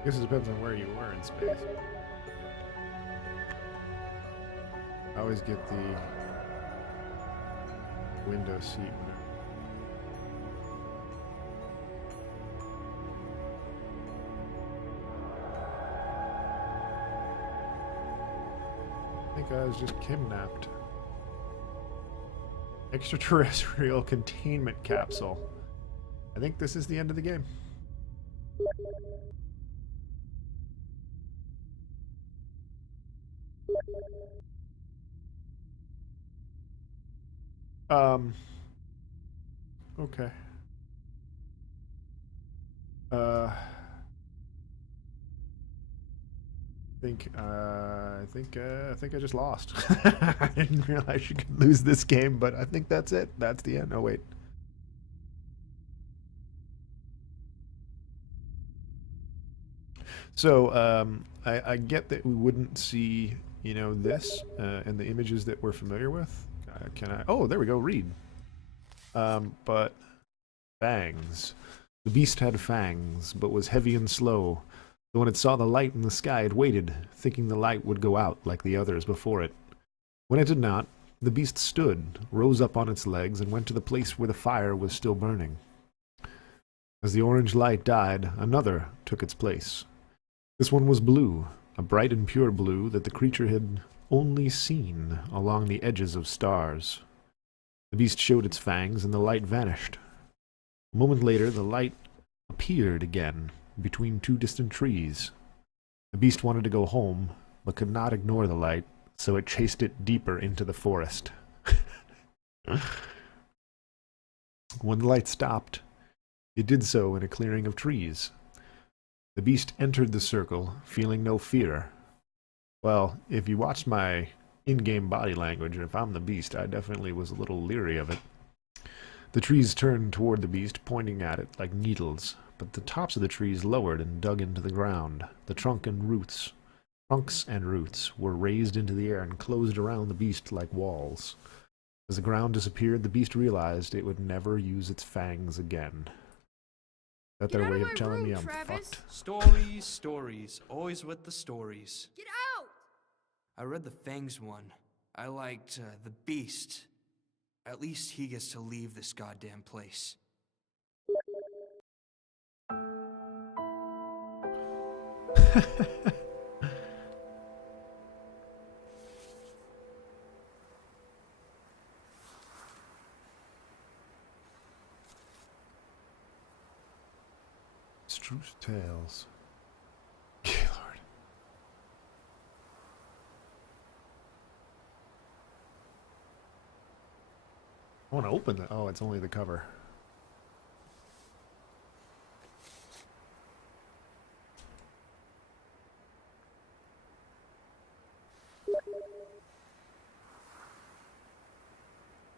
I guess it depends on where you were in space. I always get the window seat whenever. I think I was just kidnapped. Extraterrestrial containment capsule. I think this is the end of the game. Okay. I think I just lost. I didn't realize you could lose this game, but I think that's it. That's the end. Oh wait. So I get that we wouldn't see, you know, this and the images that we're familiar with. Can I? Oh, there we go. Read. But fangs. The beast had fangs, but was heavy and slow. So when it saw the light in the sky, it waited, thinking the light would go out like the others before it. When it did not, the beast stood, rose up on its legs, and went to the place where the fire was still burning. As the orange light died, another took its place. This one was blue, a bright and pure blue that the creature had only seen along the edges of stars. The beast showed its fangs, and the light vanished. A moment later, the light appeared again, between two distant trees. The beast wanted to go home, but could not ignore the light, so it chased it deeper into the forest. When the light stopped, it did so in a clearing of trees. The beast entered the circle, feeling no fear. Well, if you watched my in-game body language, if I'm the beast, I definitely was a little leery of it. The trees turned toward the beast, pointing at it like needles, but the tops of the trees lowered and dug into the ground. The trunks and roots were raised into the air and closed around the beast like walls. As the ground disappeared, the beast realized it would never use its fangs again. Is that their way of telling me I'm fucked? Stories, stories. Always with the stories. Get out! I read the Fangs one. I liked the Beast. At least he gets to leave this goddamn place. Truth tales. Gaylord. I want to open that. Oh, it's only the cover.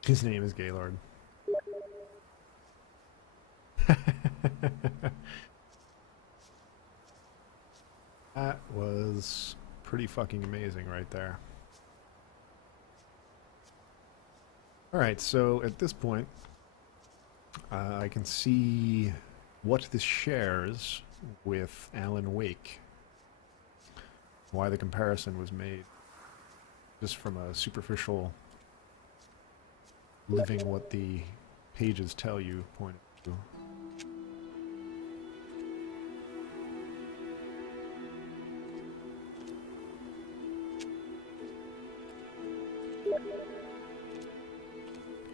His name is Gaylord. That was pretty fucking amazing right there. Alright, so at this point, I can see what this shares with Alan Wake. Why the comparison was made. Just from a superficial living what the pages tell you point of view.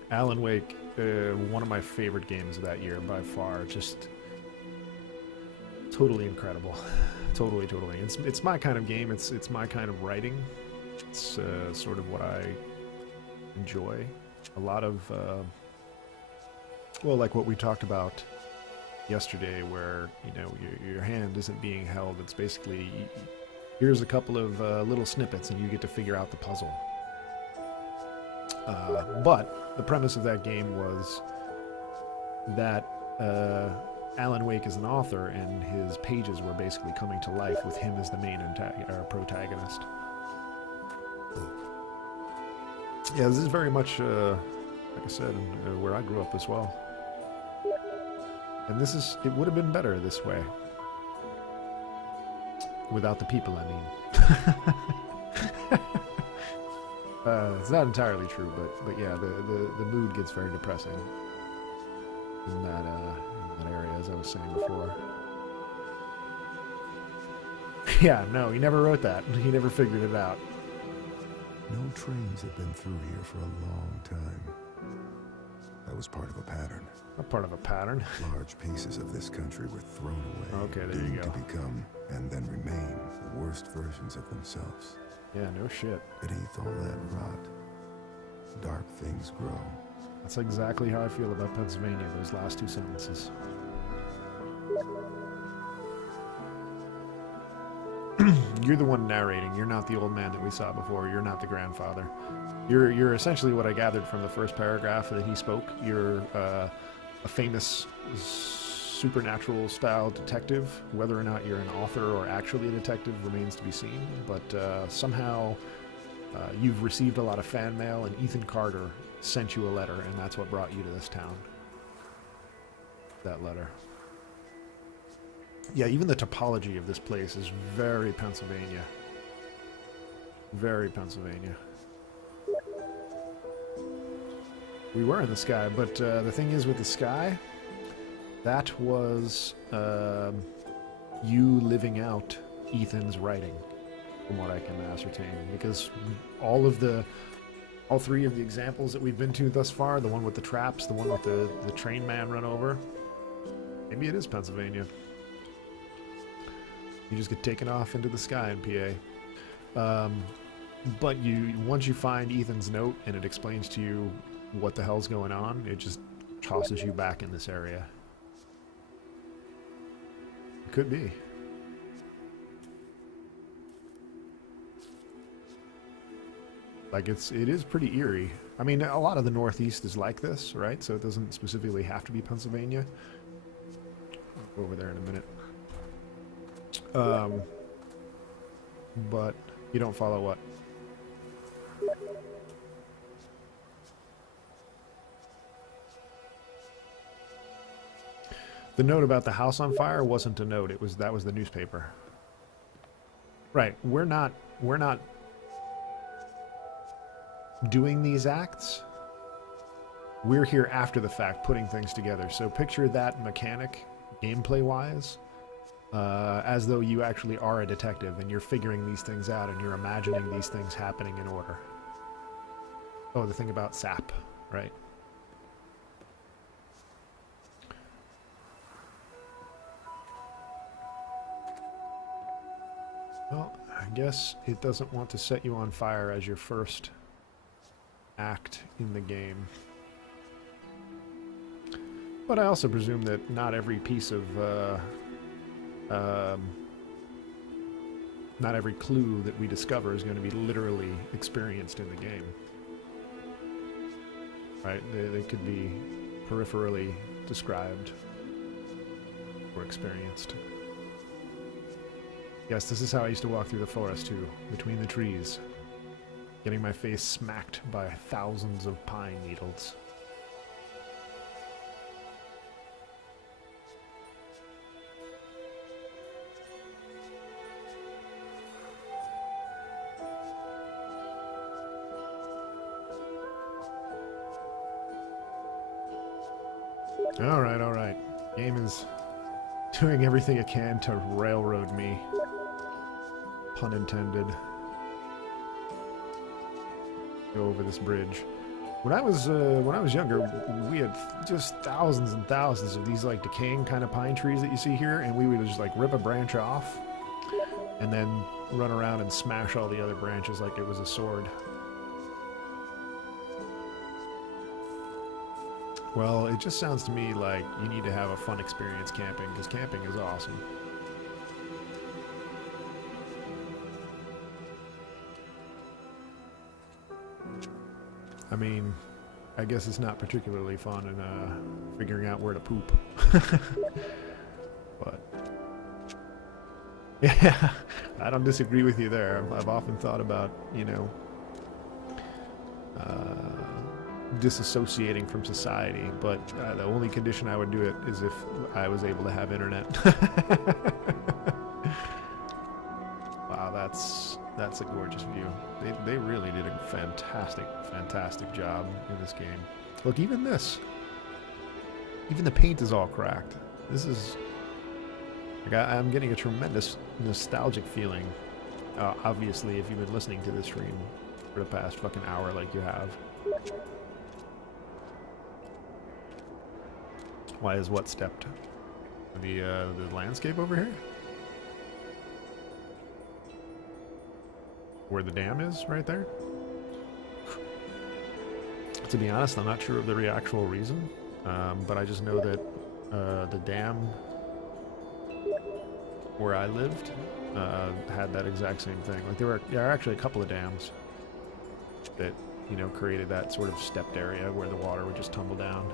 Alan Wake, one of my favorite games of that year by far. Just totally incredible. Totally. It's my kind of game. It's my kind of writing. It's sort of what I enjoy. A lot of, well, like what we talked about yesterday, where, you know, your hand isn't being held. It's basically, here's a couple of little snippets and you get to figure out the puzzle. But the premise of that game was that Alan Wake is an author, and his pages were basically coming to life with him as the main protagonist. Yeah, this is very much, like I said, where I grew up as well. And it would have been better this way. Without the people, I mean. It's not entirely true, but yeah, the mood gets very depressing in that area, as I was saying before. Yeah, no, he never wrote that. He never figured it out. No trains have been through here for a long time. That was part of a pattern. A part of a pattern. Large pieces of this country were thrown away, Okay, there you doomed go. to become, and then remain, the worst versions of themselves. Yeah, no shit. Beneath all that rot, dark things grow. That's exactly how I feel about Pennsylvania, those last two sentences. You're the one narrating. You're not the old man that we saw before. You're not the grandfather. You're essentially what I gathered from the first paragraph that he spoke. You're a famous supernatural style detective. Whether or not you're an author or actually a detective remains to be seen. But somehow you've received a lot of fan mail, and Ethan Carter sent you a letter, and that's what brought you to this town. That letter. Yeah, even the topology of this place is very Pennsylvania. Very Pennsylvania. We were in the sky, but the thing is with the sky, that was you living out Ethan's writing, from what I can ascertain. Because all three of the examples that we've been to thus far, the one with the traps, the one with the train man run over, maybe it is Pennsylvania. You just get taken off into the sky in PA. But once you find Ethan's note and it explains to you what the hell's going on, it just tosses you back in this area. It could be. Like it is pretty eerie. I mean, a lot of the Northeast is like this, right? So it doesn't specifically have to be Pennsylvania. I'll go over there in a minute. But you don't follow what? The note about the house on fire wasn't a note. That was the newspaper. Right. We're not doing these acts. We're here after the fact, putting things together. So picture that mechanic, gameplay-wise, as though you actually are a detective and you're figuring these things out and you're imagining these things happening in order. Oh, the thing about SAP, right? Well, I guess it doesn't want to set you on fire as your first act in the game. But I also presume that not every piece of not every clue that we discover is going to be literally experienced in the game. Right? They could be peripherally described or experienced. Yes, this is how I used to walk through the forest too, between the trees, getting my face smacked by thousands of pine needles. All right. Game is doing everything it can to railroad me. Pun intended. Go over this bridge. When I was younger, we had just thousands and thousands of these like decaying kind of pine trees that you see here, and we would just like rip a branch off and then run around and smash all the other branches like it was a sword. Well, it just sounds to me like you need to have a fun experience camping, because camping is awesome. I mean, I guess it's not particularly fun in figuring out where to poop. But, yeah, I don't disagree with you there. I've often thought about, you know, disassociating from society, but the only condition I would do it is if I was able to have internet. Wow, that's a gorgeous view. They really did a fantastic job in this game. Look, even the paint is all cracked. This is like I'm getting a tremendous nostalgic feeling. Obviously, if you've been listening to this stream for the past fucking hour like you have. Why is what stepped? The landscape over here? Where the dam is, right there? To be honest, I'm not sure of the actual reason, but I just know that the dam where I lived had that exact same thing. Like there are actually a couple of dams that, you know, created that sort of stepped area where the water would just tumble down.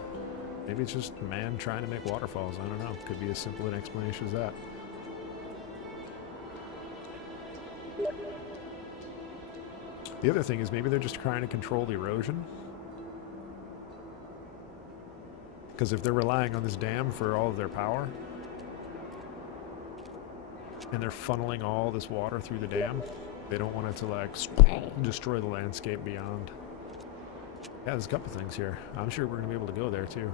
Maybe it's just man trying to make waterfalls. I don't know. Could be as simple an explanation as that. The other thing is maybe they're just trying to control the erosion. Because if they're relying on this dam for all of their power, and they're funneling all this water through the dam, they don't want it to like destroy the landscape beyond. Yeah, there's a couple things here. I'm sure we're going to be able to go there too.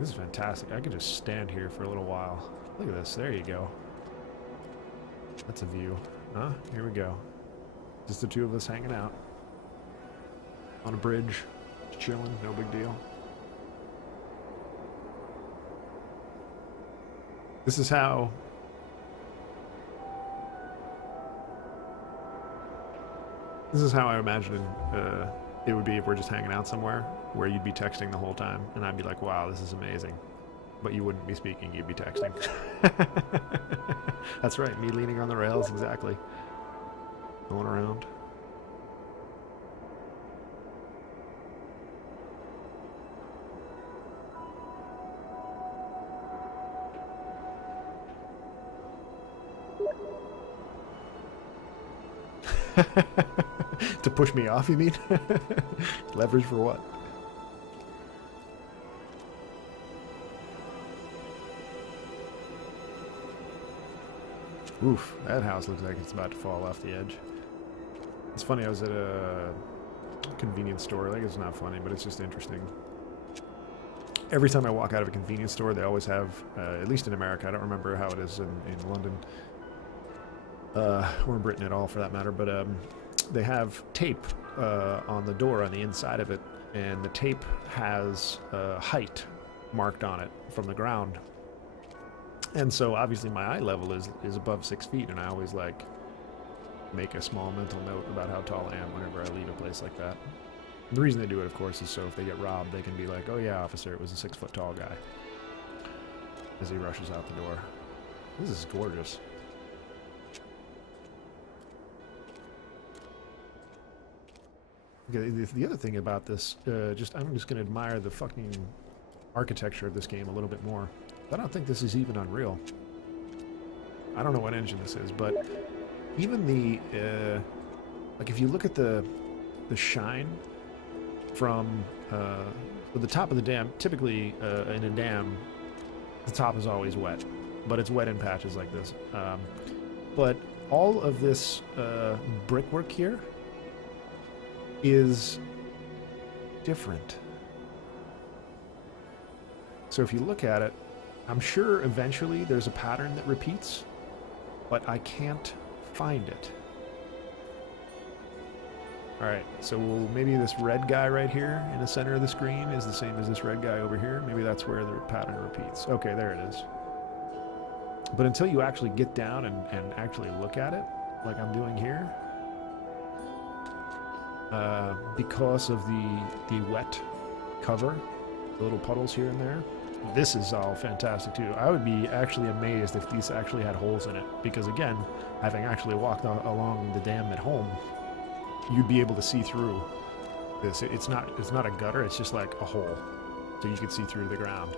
This is fantastic. I could just stand here for a little while. Look at this. There you go. That's a view. Huh? Here we go. Just the two of us hanging out. On a bridge. Just chilling. No big deal. This is how... This is how I imagine it would be if we're just hanging out somewhere where you'd be texting the whole time, and I'd be like, wow, this is amazing. But you wouldn't be speaking, you'd be texting. That's right, me leaning on the rails, exactly. Going around. To push me off, you mean? Leverage for what? Oof, that house looks like it's about to fall off the edge. It's funny, I was at a convenience store. Like, it's not funny, but it's just interesting. Every time I walk out of a convenience store, they always have, at least in America, I don't remember how it is in London, or in Britain at all for that matter, but they have tape on the door on the inside of it, and the tape has height marked on it from the ground. And so obviously my eye level is above 6 feet, and I always like make a small mental note about how tall I am whenever I leave a place like that. And the reason they do it, of course, is so if they get robbed, they can be like, oh yeah, officer, it was a 6 foot tall guy, as he rushes out the door. This is gorgeous. Okay, the other thing about this, I'm just going to admire the fucking architecture of this game a little bit more. I don't think this is even Unreal. I don't know what engine this is, but even the, like if you look at the shine from the top of the dam, typically in a dam, the top is always wet, but it's wet in patches like this. But all of this brickwork here is different. So if you look at it, I'm sure eventually there's a pattern that repeats, but I can't find it. Alright, so maybe this red guy right here in the center of the screen is the same as this red guy over here. Maybe that's where the pattern repeats. Okay, there it is. But until you actually get down and actually look at it, like I'm doing here, because of the wet cover, the little puddles here and there, this is all fantastic too. I would be actually amazed if these actually had holes in it, because again, having actually walked along the dam at home, you'd be able to see through this. It's not a gutter, it's just like a hole, so you could see through the ground.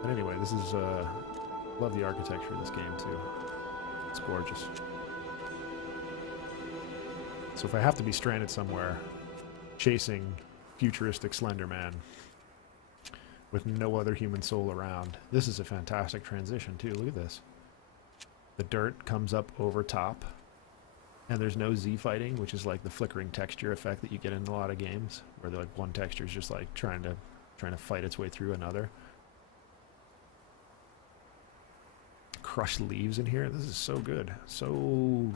But anyway, this is love the architecture of this game too. It's gorgeous. So if I have to be stranded somewhere, chasing futuristic Slender Man with no other human soul around, this is a fantastic transition too. Look at this. The dirt comes up over top, and there's no Z fighting, which is like the flickering texture effect that you get in a lot of games, where like one texture is just like trying to fight its way through another. Crushed leaves in here. This is so good. So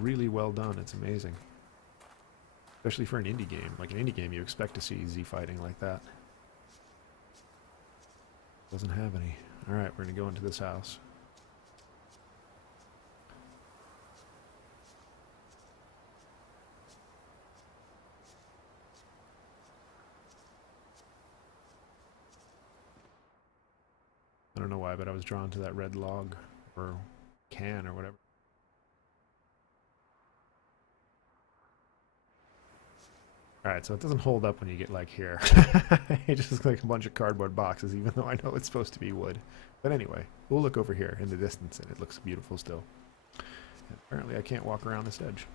really well done. It's amazing. Especially for an indie game. Like an indie game, you expect to see Z fighting like that. Doesn't have any. Alright, we're going to go into this house. I don't know why, but I was drawn to that red log. Or can or whatever. Alright, so it doesn't hold up when you get like here. It just looks like a bunch of cardboard boxes, even though I know it's supposed to be wood. But anyway, we'll look over here in the distance and it looks beautiful still. And apparently I can't walk around this edge.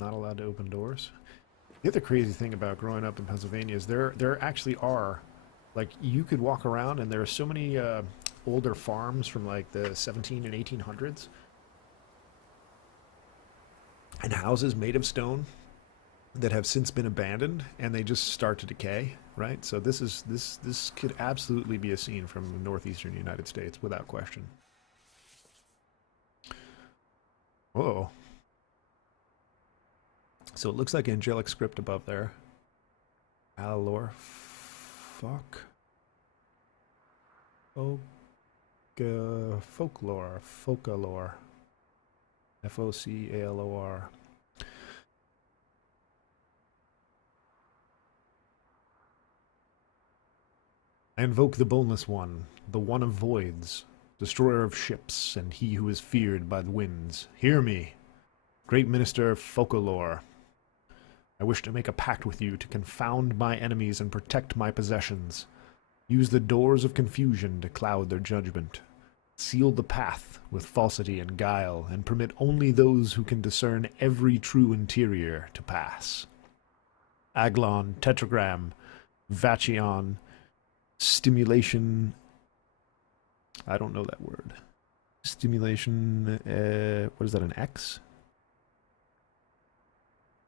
Not allowed to open doors. The other crazy thing about growing up in Pennsylvania is there actually are, like, you could walk around and there are so many older farms from like the 17 and 1800s and houses made of stone that have since been abandoned and they just start to decay, right? So this could absolutely be a scene from the northeastern United States without question. Whoa. So it looks like angelic script above there. Alor. Fuck. Folklore. Folklore. F-O-C-A-L-O-R. I invoke the boneless one, the one of voids, destroyer of ships, and he who is feared by the winds. Hear me, great minister Folklore. I wish to make a pact with you to confound my enemies and protect my possessions. Use the doors of confusion to cloud their judgment. Seal the path with falsity and guile, and permit only those who can discern every true interior to pass. Aglon, tetragram, Vachion, stimulation... I don't know that word. Stimulation... what is that, an X?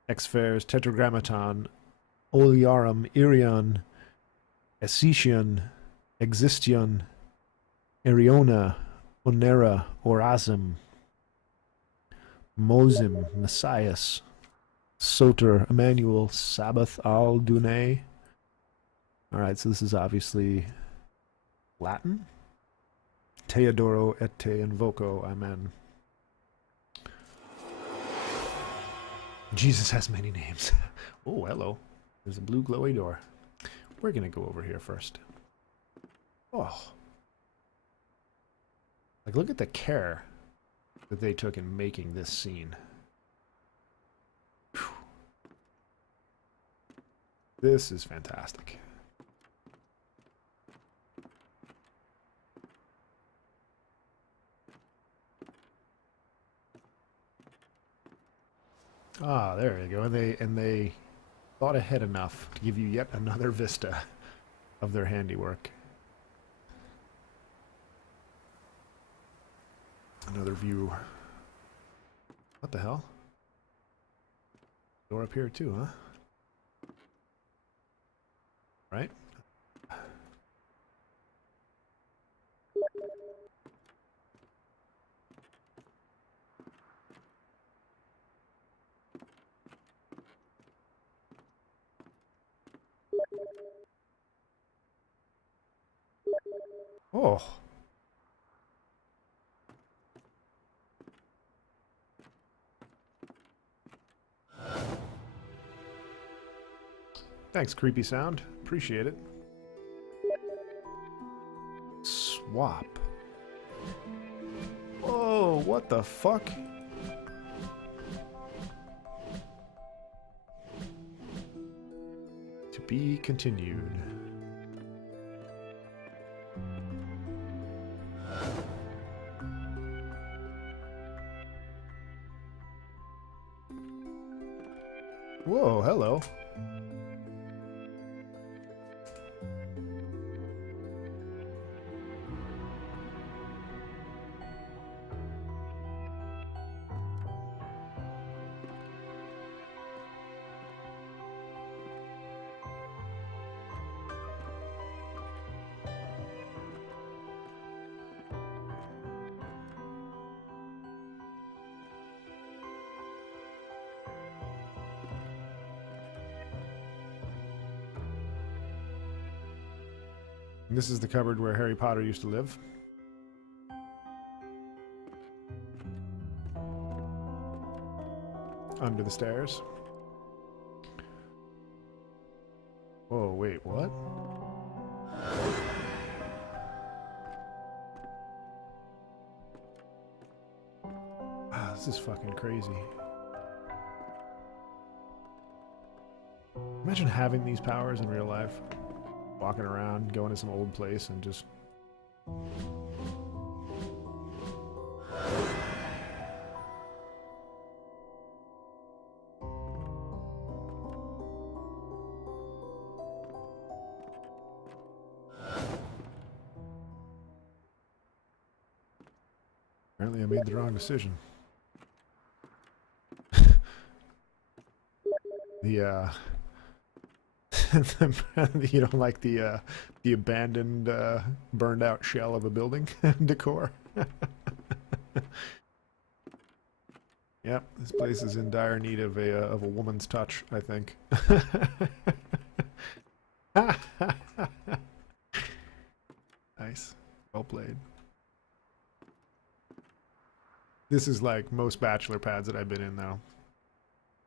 Exfares, Tetragrammaton, Olearum, Irion, Essetian, Existion, Eriona, Onera, Orazim, Mosim, Messias, Soter, Emmanuel, Sabbath al Dune. Alright, so this is obviously Latin. Teodoro et te invoco, amen. Jesus has many names. Oh, hello. There's a blue glowy door. We're gonna go over here first. Oh. Like, look at the care that they took in making this scene. Whew. This is fantastic. Ah, there you go. And they thought ahead enough to give you yet another vista of their handiwork. Another view. What the hell? Door up here too, huh? Right? Oh. Thanks, creepy sound. Appreciate it. Swap. Whoa, what the fuck? To be continued. Whoa, hello. This is the cupboard where Harry Potter used to live. Under the stairs. Whoa, wait, what? Ah, this is fucking crazy. Imagine having these powers in real life. Walking around, going to some old place and just... Apparently I made the wrong decision. The, you don't like the abandoned, burned out shell of a building decor? Yep, this place is in dire need of a woman's touch, I think. Nice. Well played. This is like most bachelor pads that I've been in, though.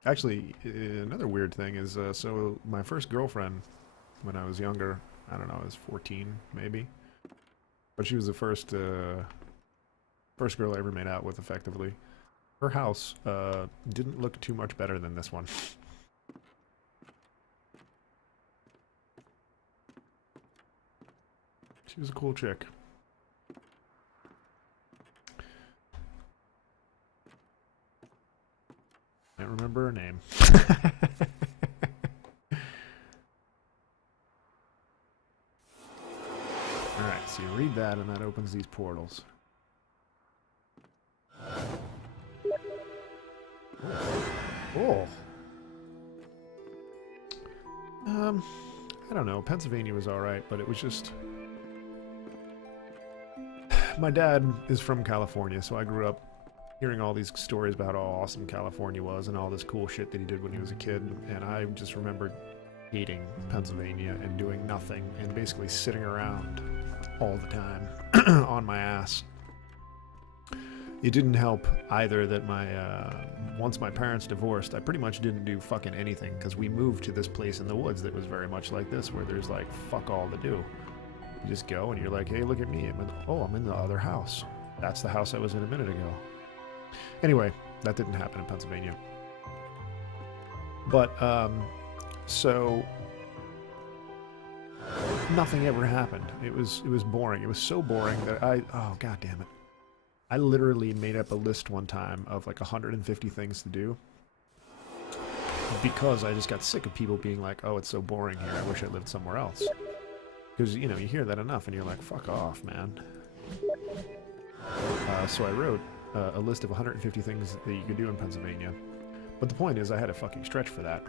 Actually, another weird thing is, so my first girlfriend, when I was younger, I don't know, I was 14, maybe. But she was the first girl I ever made out with, effectively. Her house didn't look too much better than this one. She was a cool chick. Can't remember her name. Alright, so you read that and that opens these portals. Oh. I don't know. Pennsylvania was alright, but it was just... My dad is from California, so I grew up hearing all these stories about how awesome California was and all this cool shit that he did when he was a kid, and I just remembered hating Pennsylvania and doing nothing and basically sitting around all the time on my ass. It didn't help either that once my parents divorced, I pretty much didn't do fucking anything because we moved to this place in the woods that was very much like this, where there's like fuck all to do. You just go and you're like, hey, look at me. I'm in the other house. That's the house I was in a minute ago. Anyway, that didn't happen in Pennsylvania. But, so nothing ever happened. It was boring. It was so boring that oh, god damn it. I literally made up a list one time of like 150 things to do because I just got sick of people being like, oh, it's so boring here. I wish I lived somewhere else. Because, you know, you hear that enough and you're like, fuck off, man. So I wrote a list of 150 things that you could do in Pennsylvania. But the point is I had a fucking stretch for that.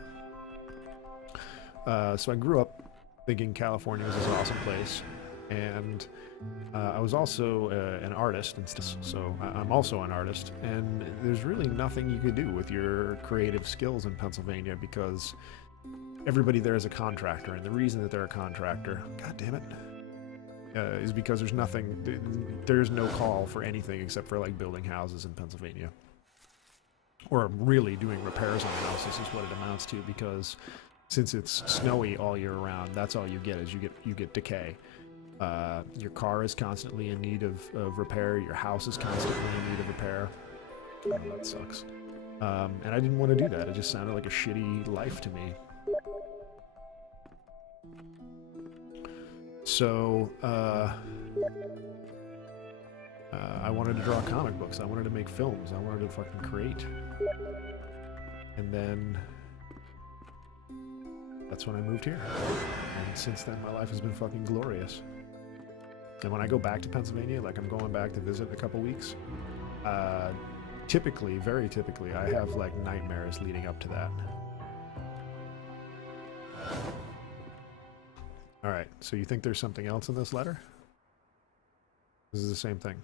So I grew up thinking California was this awesome place. And I was also an artist, and so I'm also an artist. And there's really nothing you could do with your creative skills in Pennsylvania because everybody there is a contractor. And the reason that they're a contractor, god damn it, is because there's no call for anything except for like building houses in Pennsylvania. Or really doing repairs on houses is what it amounts to, because since it's snowy all year round, that's all you get is you get decay. Your car is constantly in need of repair. Your house is constantly in need of repair. Oh, that sucks. And I didn't want to do that. It just sounded like a shitty life to me. So, I wanted to draw comic books. I wanted to make films. I wanted to fucking create. And then that's when I moved here. And since then, my life has been fucking glorious. And when I go back to Pennsylvania, like I'm going back to visit in a couple weeks, typically, very typically, I have like nightmares leading up to that. Alright, so you think there's something else in this letter? This is the same thing.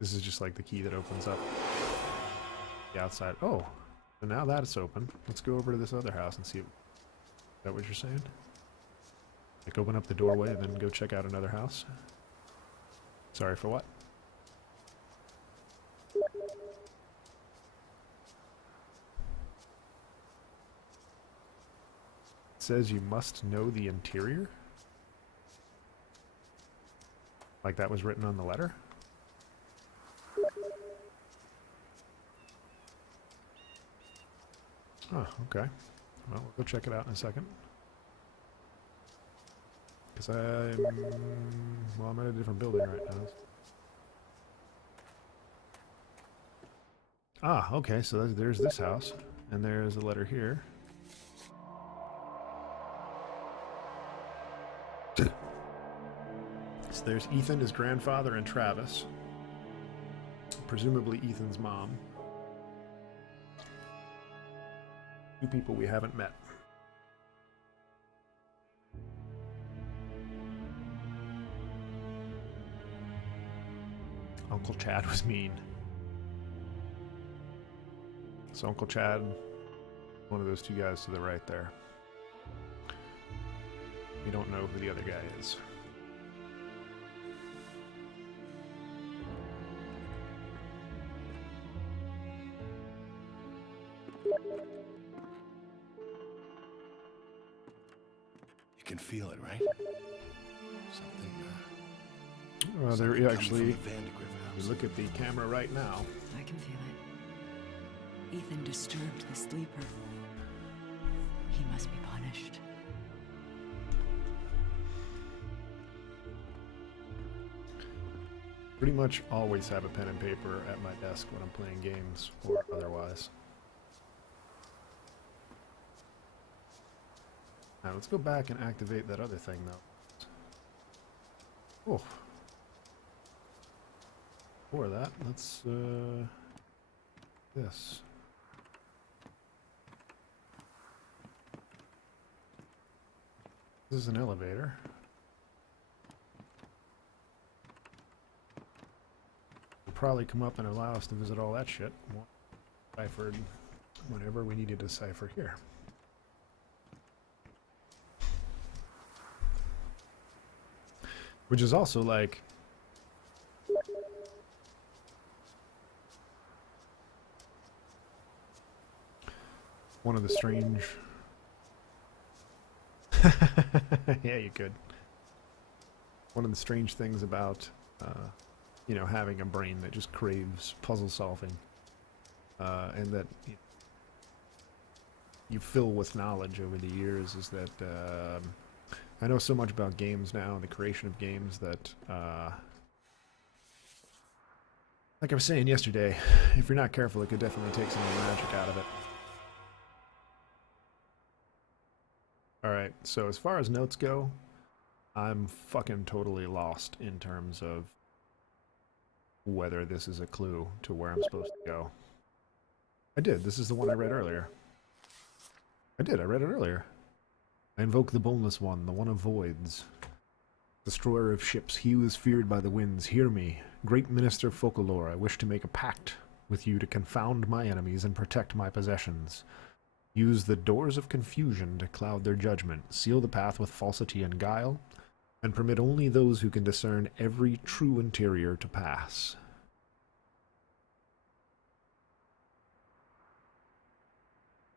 This is just like the key that opens up the outside. Oh, so now that's open. Let's go over to this other house and see. Is that what you're saying? Like open up the doorway and then go check out another house? Sorry for what? It says you must know the interior? Like that was written on the letter? Oh, okay. Well, we'll go check it out in a second. Because I'm at a different building right now. Ah, okay, so there's this house. And there's a letter here. So there's Ethan, his grandfather, and Travis. Presumably Ethan's mom. Two people we haven't met. Uncle Chad was mean. So Uncle Chad, one of those two guys to the right there. We don't know who the other guy is. You can feel it, right? Something. Well, there something actually. coming from the Vandergriff You house. look at the camera right now. I can feel it. Ethan disturbed the sleeper. He must be punished. Pretty much always have a pen and paper at my desk when I'm playing games or otherwise. Now let's go back and activate that other thing though. Oh. Before that, let's this. This is an elevator. It'll probably come up and allow us to visit all that shit. Ciphered whenever we needed to cipher here. Which is also like one of the strange yeah, you could. One of the strange things about you know, having a brain that just craves puzzle solving and that you fill with knowledge over the years is that I know so much about games now and the creation of games that like I was saying yesterday, if you're not careful, it could definitely take some of the magic out of it. Alright, so as far as notes go, I'm fucking totally lost in terms of whether this is a clue to where I'm supposed to go. I did. This is the one I read earlier. I read it earlier. I invoke the boneless one, the one of voids. Destroyer of ships, he who is feared by the winds, hear me. Great Minister Focalor, I wish to make a pact with you to confound my enemies and protect my possessions. Use the doors of confusion to cloud their judgment, seal the path with falsity and guile, and permit only those who can discern every true interior to pass.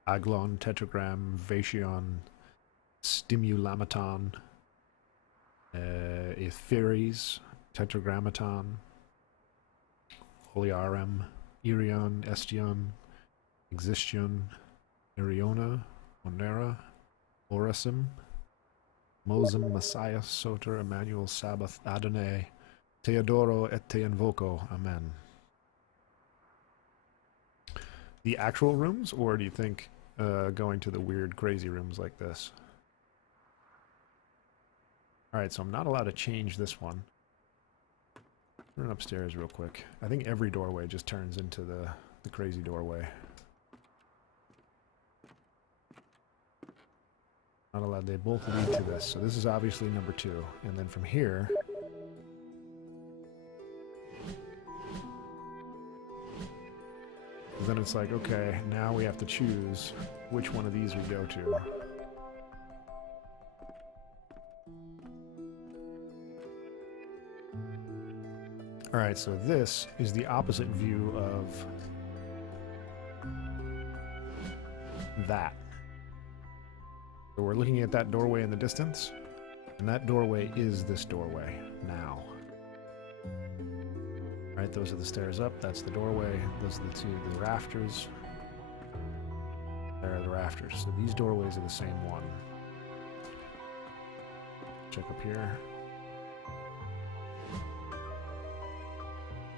Aglon, Tetragram, Vacheon, Stimulamaton, Aethyres, Tetragrammaton, Olearem, Irion, Estion, Existion, Iriona, Onera, Orasim, Mosem, Messiah, Soter, Emmanuel, Sabbath, Adonai, Teodoro et te invoco. Amen. The actual rooms, or do you think going to the weird, crazy rooms like this? Alright, so I'm not allowed to change this one. Run upstairs real quick. I think every doorway just turns into the crazy doorway. Not allowed. They both lead to this. So this is obviously number 2. And then from here... then it's like, okay, now we have to choose which one of these we go to. Alright, so this is the opposite view of that. So we're looking at that doorway in the distance, and that doorway is this doorway now. Right, those are the stairs up, that's the doorway, those are the rafters. There are the rafters. So these doorways are the same one. Check up here.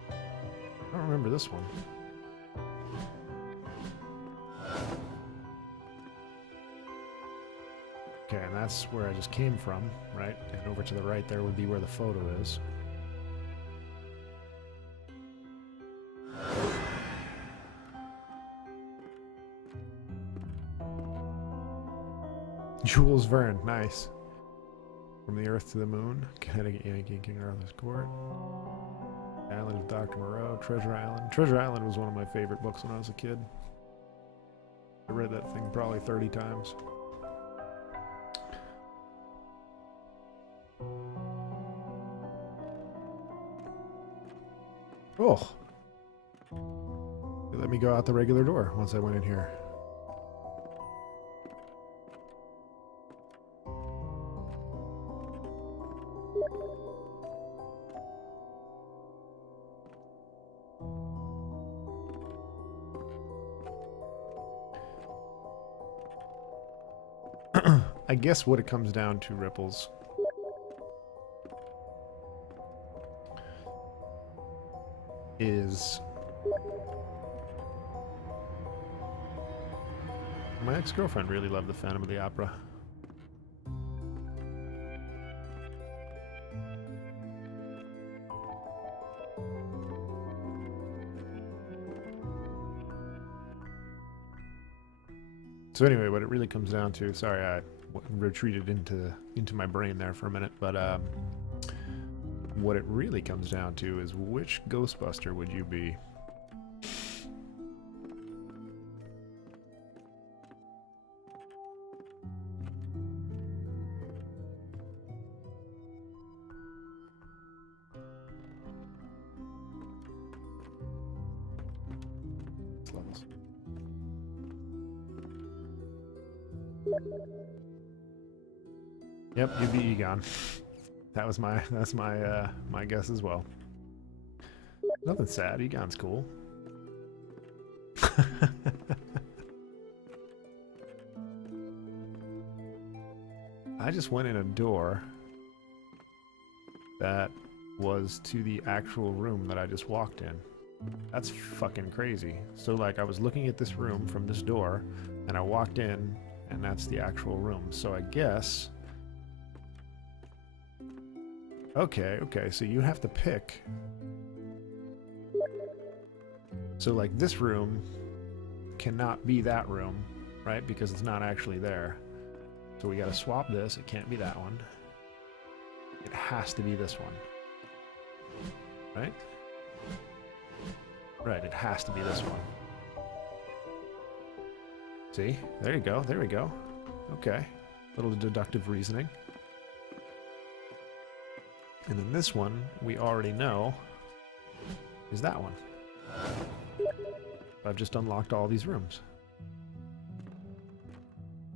I don't remember this one. Okay, and that's where I just came from, right? And over to the right there would be where the photo is. Jules Verne, nice. From the Earth to the Moon, heading Yankee King Arthur's Court. Island of Dr. Moreau, Treasure Island. Treasure Island was one of my favorite books when I was a kid. I read that thing probably 30 times. Oh! They let me go out the regular door once I went in here. I guess what it comes down to, Ripples, is my ex-girlfriend really loved the Phantom of the Opera. So anyway, what it really comes down to, sorry, I retreated into my brain there for a minute, but what it really comes down to is which Ghostbuster would you be? Levels. Yep, you'd be Egon. That's my my guess as well. Nothing sad. Egon's cool. I just went in a door that was to the actual room that I just walked in. That's fucking crazy. So like I was looking at this room from this door and I walked in and that's the actual room. So I guess... Okay, so you have to pick. So like this room cannot be that room, right? Because it's not actually there. So we gotta swap this. It can't be that one. It has to be this one. Right? Right, it has to be this one. See? There you go, there we go. Okay. Little deductive reasoning. And then this one, we already know, is that one. I've just unlocked all these rooms.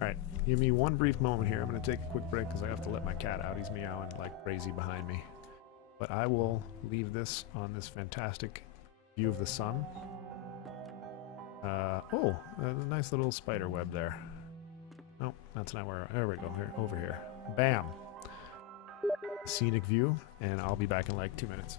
Alright, Give me one brief moment here. I'm going to take a quick break because I have to let my cat out. He's meowing like crazy behind me. But I will leave this on this fantastic view of the sun. Oh, a nice little spider web there. No, that's not where... There we go. Here, over here. Bam! Scenic view, and I'll be back in like 2 minutes.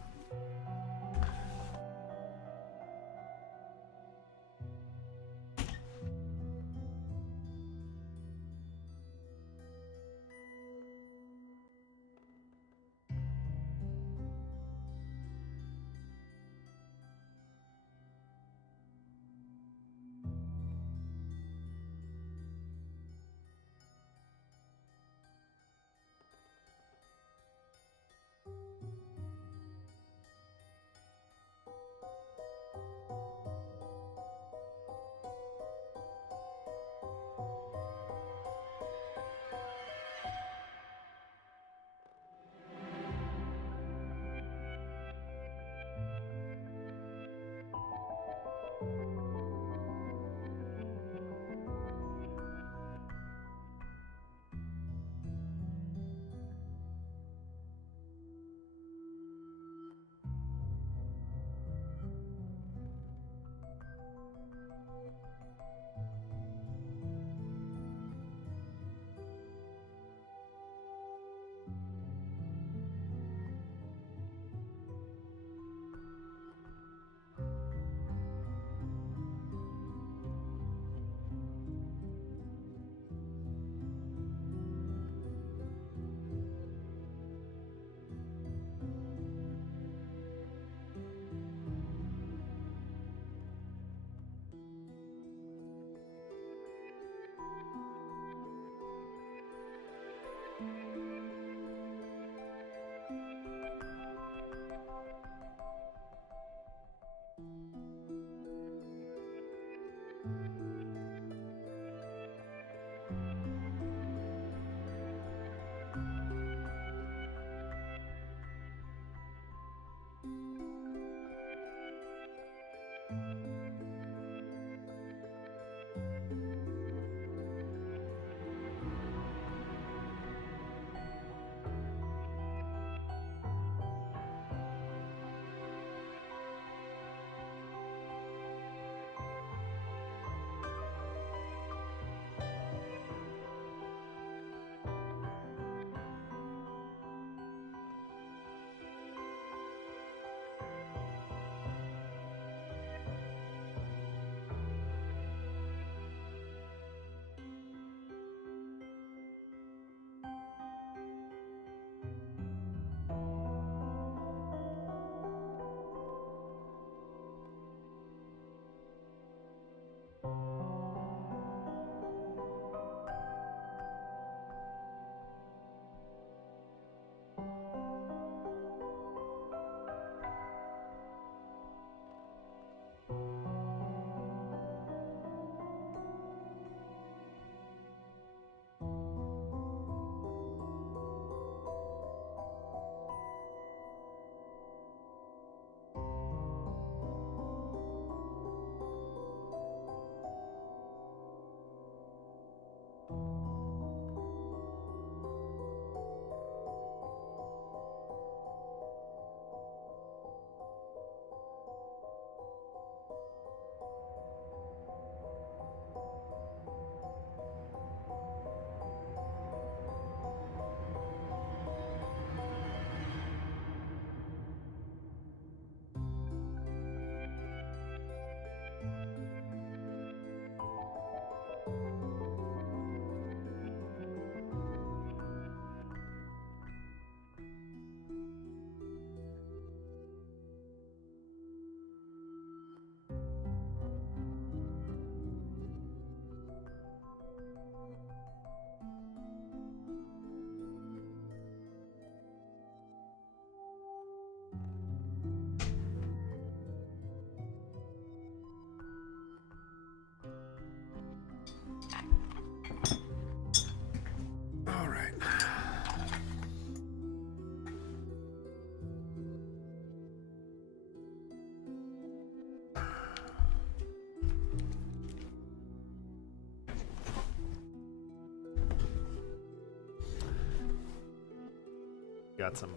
got some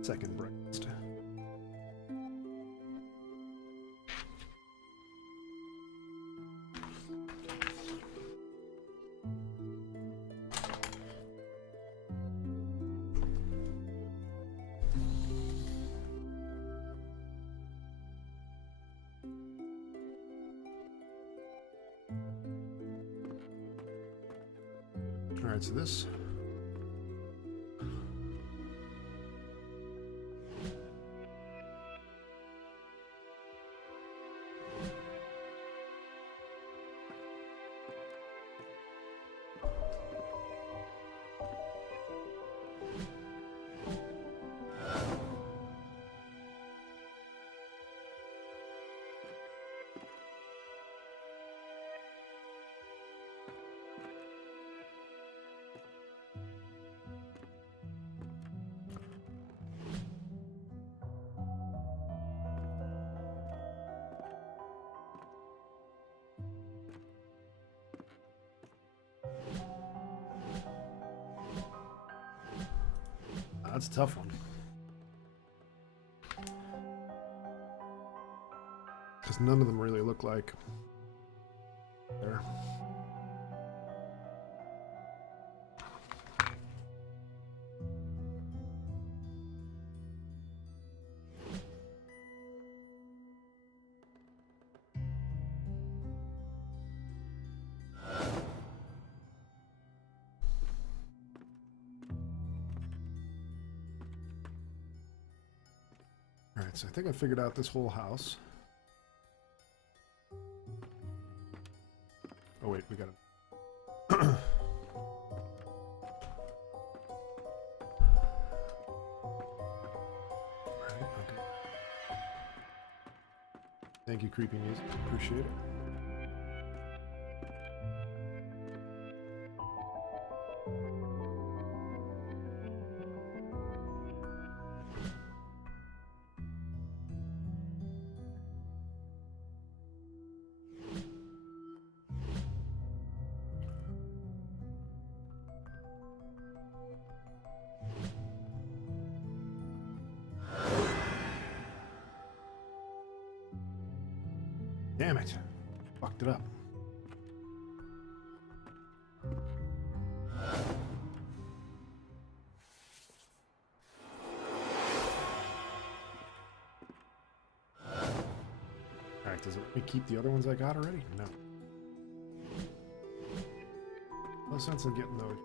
second breakfast. All right, so this. That's a tough one. Because none of them really look like there. Alright, so I think I figured out this whole house. Oh wait, we gotta... Right, okay. Thank you, creepy music. Appreciate it. Damn it. Fucked it up. Alright, does it let me keep the other ones I got already? No. No sense in getting those.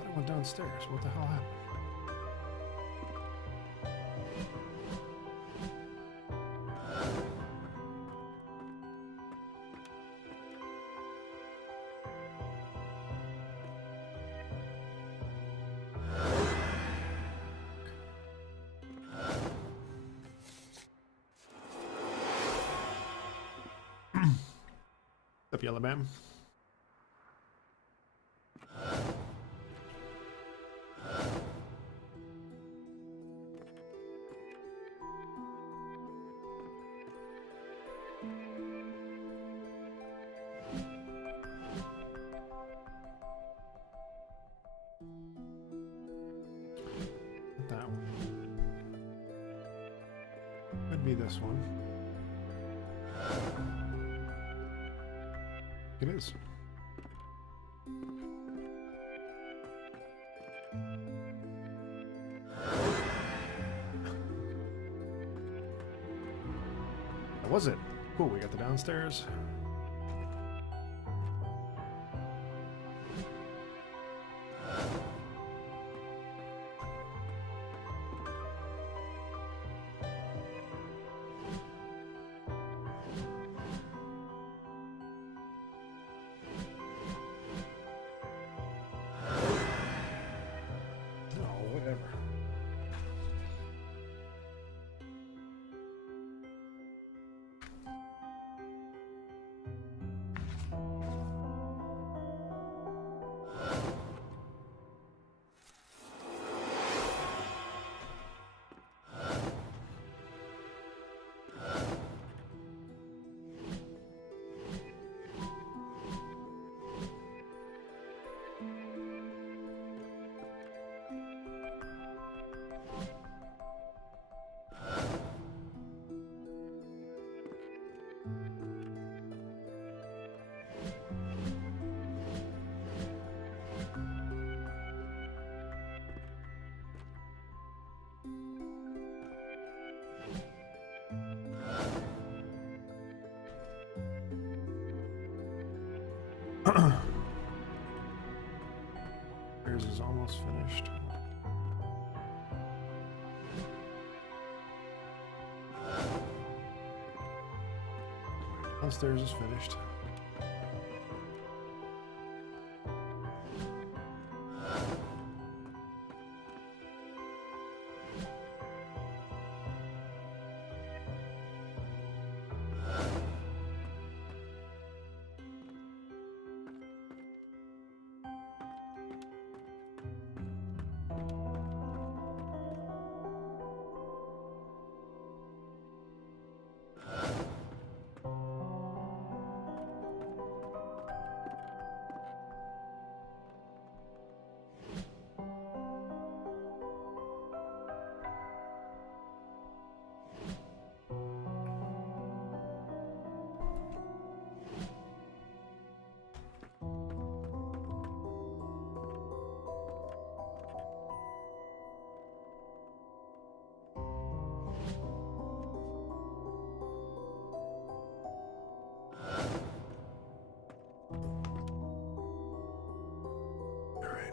I went downstairs. What the hell happened? Up, Yellow Man. That one. Could be this one. It is. That was it. Cool, we got the downstairs. Yours is almost finished. Downstairs is finished.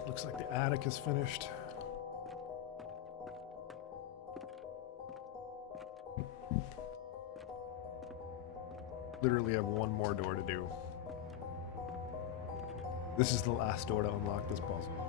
Looks like the attic is finished. Literally have one more door to do. This is the last door to unlock this puzzle.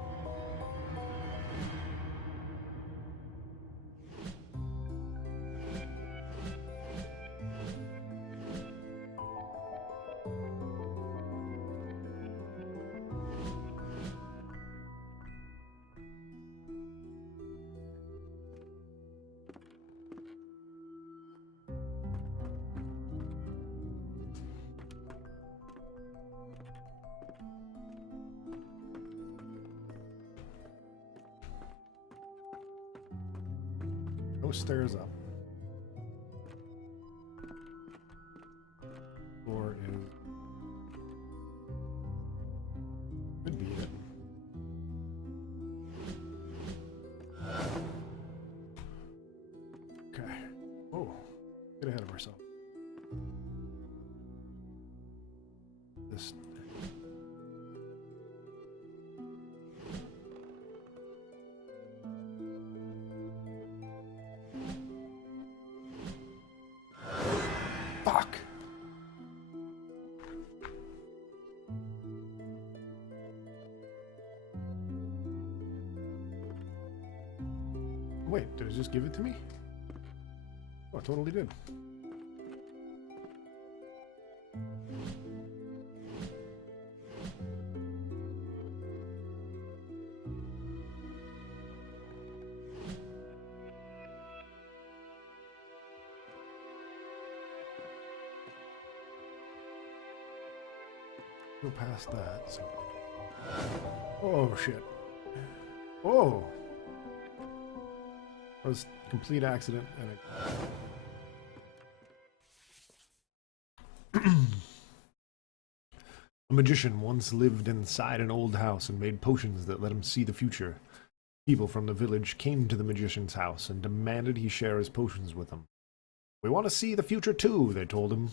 No stairs up. Floor is... could be it. Okay. Oh, get ahead of ourselves. This... Fuck! Wait, did it just give it to me? Oh, it totally did. Go past that. So. Oh shit! Whoa! That was a complete accident, and it... A magician once lived inside an old house and made potions that let him see the future. People from the village came to the magician's house and demanded he share his potions with them. "We want to see the future too," they told him.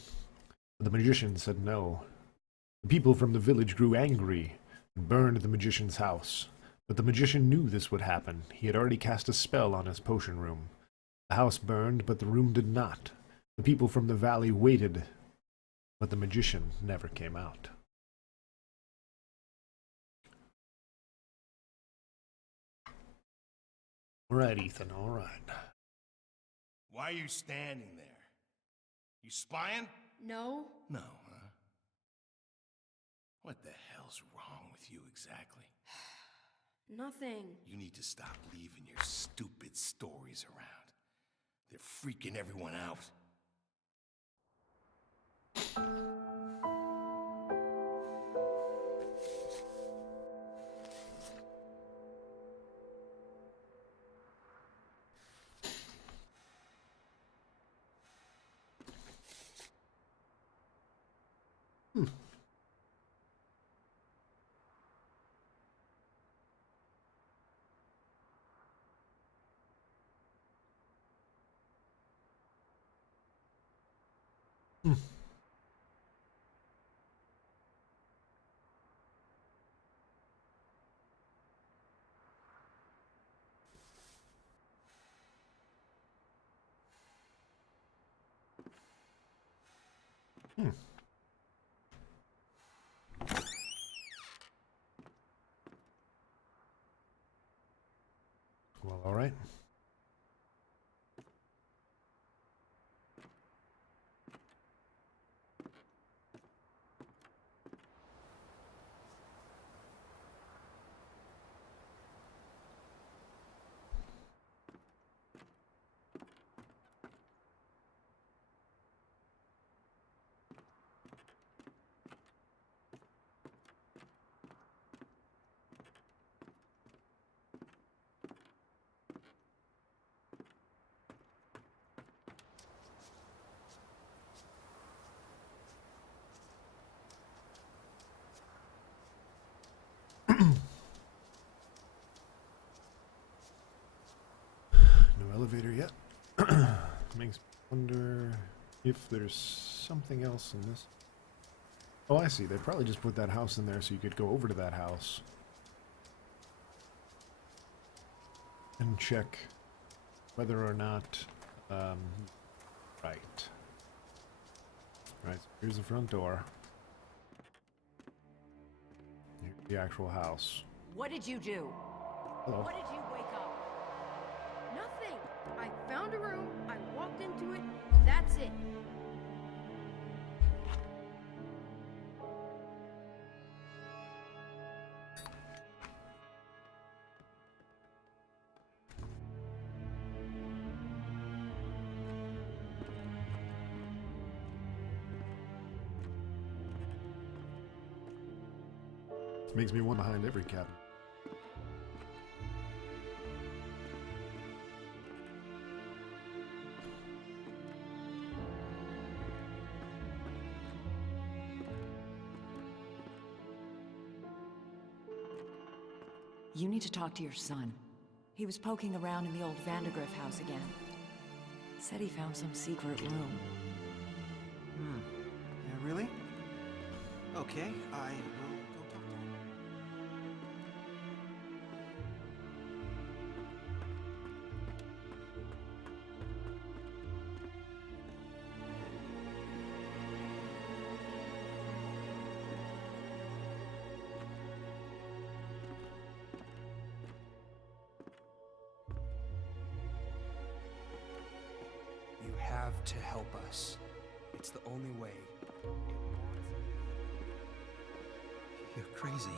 But the magician said no. The people from the village grew angry and burned the magician's house. But the magician knew this would happen. He had already cast a spell on his potion room. The house burned, but the room did not. The people from the valley waited, but the magician never came out. All right, Ethan, all right. Why are you standing there? You spying? No? No, huh? What the hell's wrong with you exactly? Nothing. You need to stop leaving your stupid stories around. They're freaking everyone out. Well, all right. No elevator yet. Makes me wonder if there's something else in this. Oh, I see. They probably just put that house in there so you could go over to that house and check whether or not, right. Right, so here's the front door. Here's the actual house. What did you do? Hello. What did you wake up? Nothing. I found a room, I walked into it, that's it. Makes me one behind every cabinet. You need to talk to your son. He was poking around in the old Vandergriff house again. Said he found some secret room. Yeah, really? Okay, I will go talk to him. You have to help us. It's the only way. You're crazy.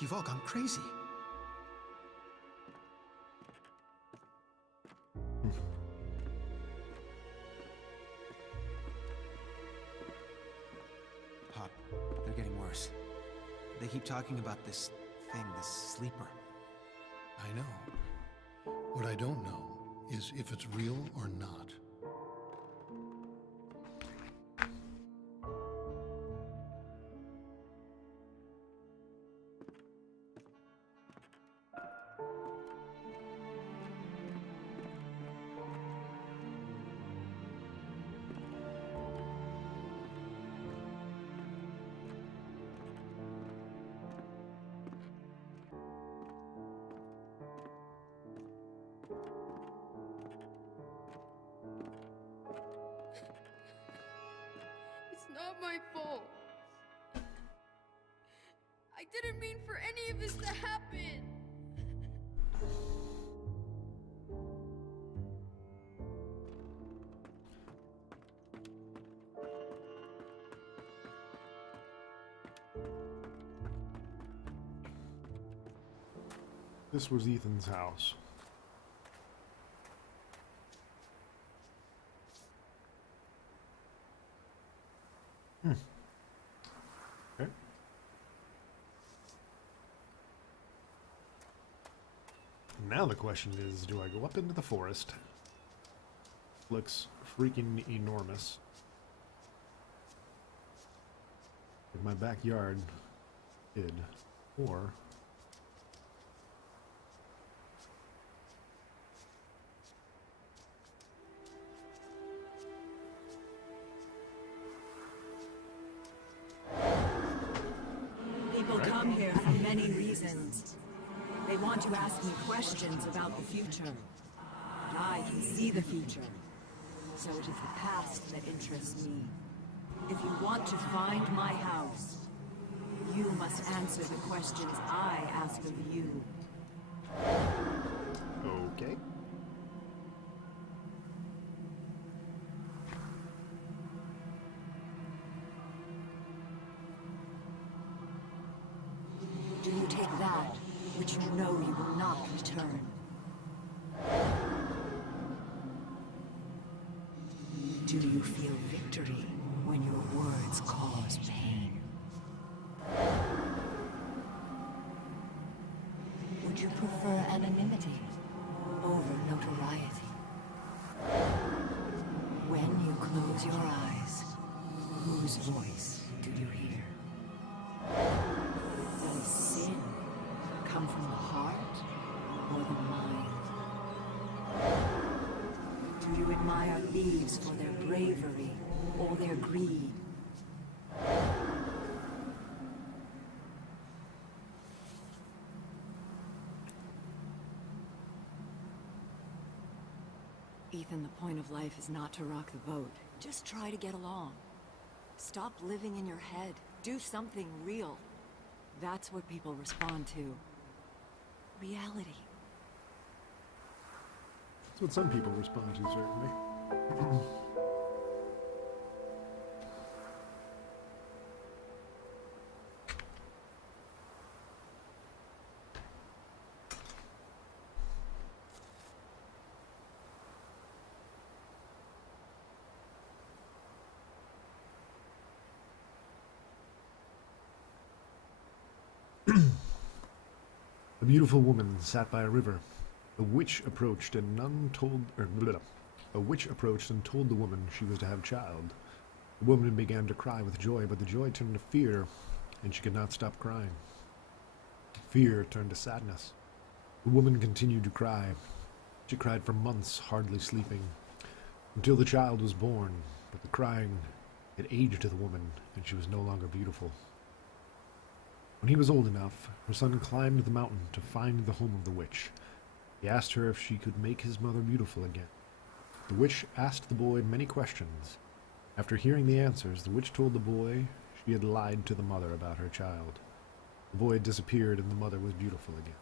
You've all gone crazy. Pop, they're getting worse. They keep talking about this thing, this sleeper. I know. What I don't know is if it's real or not. It's not my fault. I didn't mean for any of this to happen. This was Ethan's house. Okay. Now the question is, do I go up into the forest? Looks freaking enormous. Like my backyard did. Or People come here for many reasons. They want to ask me questions about the future. But I can see the future. So it is the past that interests me. If you want to find my house, you must answer the questions I ask of you. Okay. Do you take that which you know you will not return? Do you feel victory when your words cause pain? Would you prefer anonymity over notoriety? When you close your eyes, whose voice do you hear? Does sin come from the heart or the mind? Do you admire thieves for their bravery or their greed? Ethan, the point of life is not to rock the boat. Just try to get along. Stop living in your head. Do something real. That's what people respond to. Reality. That's what some people respond to, certainly. A beautiful woman sat by a river. A witch approached and told the woman she was to have a child. The woman began to cry with joy, but the joy turned to fear, and she could not stop crying. Fear turned to sadness. The woman continued to cry. She cried for months, hardly sleeping, until the child was born, but the crying had aged the woman, and she was no longer beautiful. When he was old enough, her son climbed the mountain to find the home of the witch. He asked her if she could make his mother beautiful again. The witch asked the boy many questions. After hearing the answers, the witch told the boy she had lied to the mother about her child. The boy had disappeared and the mother was beautiful again.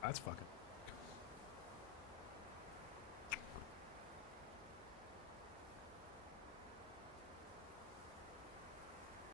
That's fucking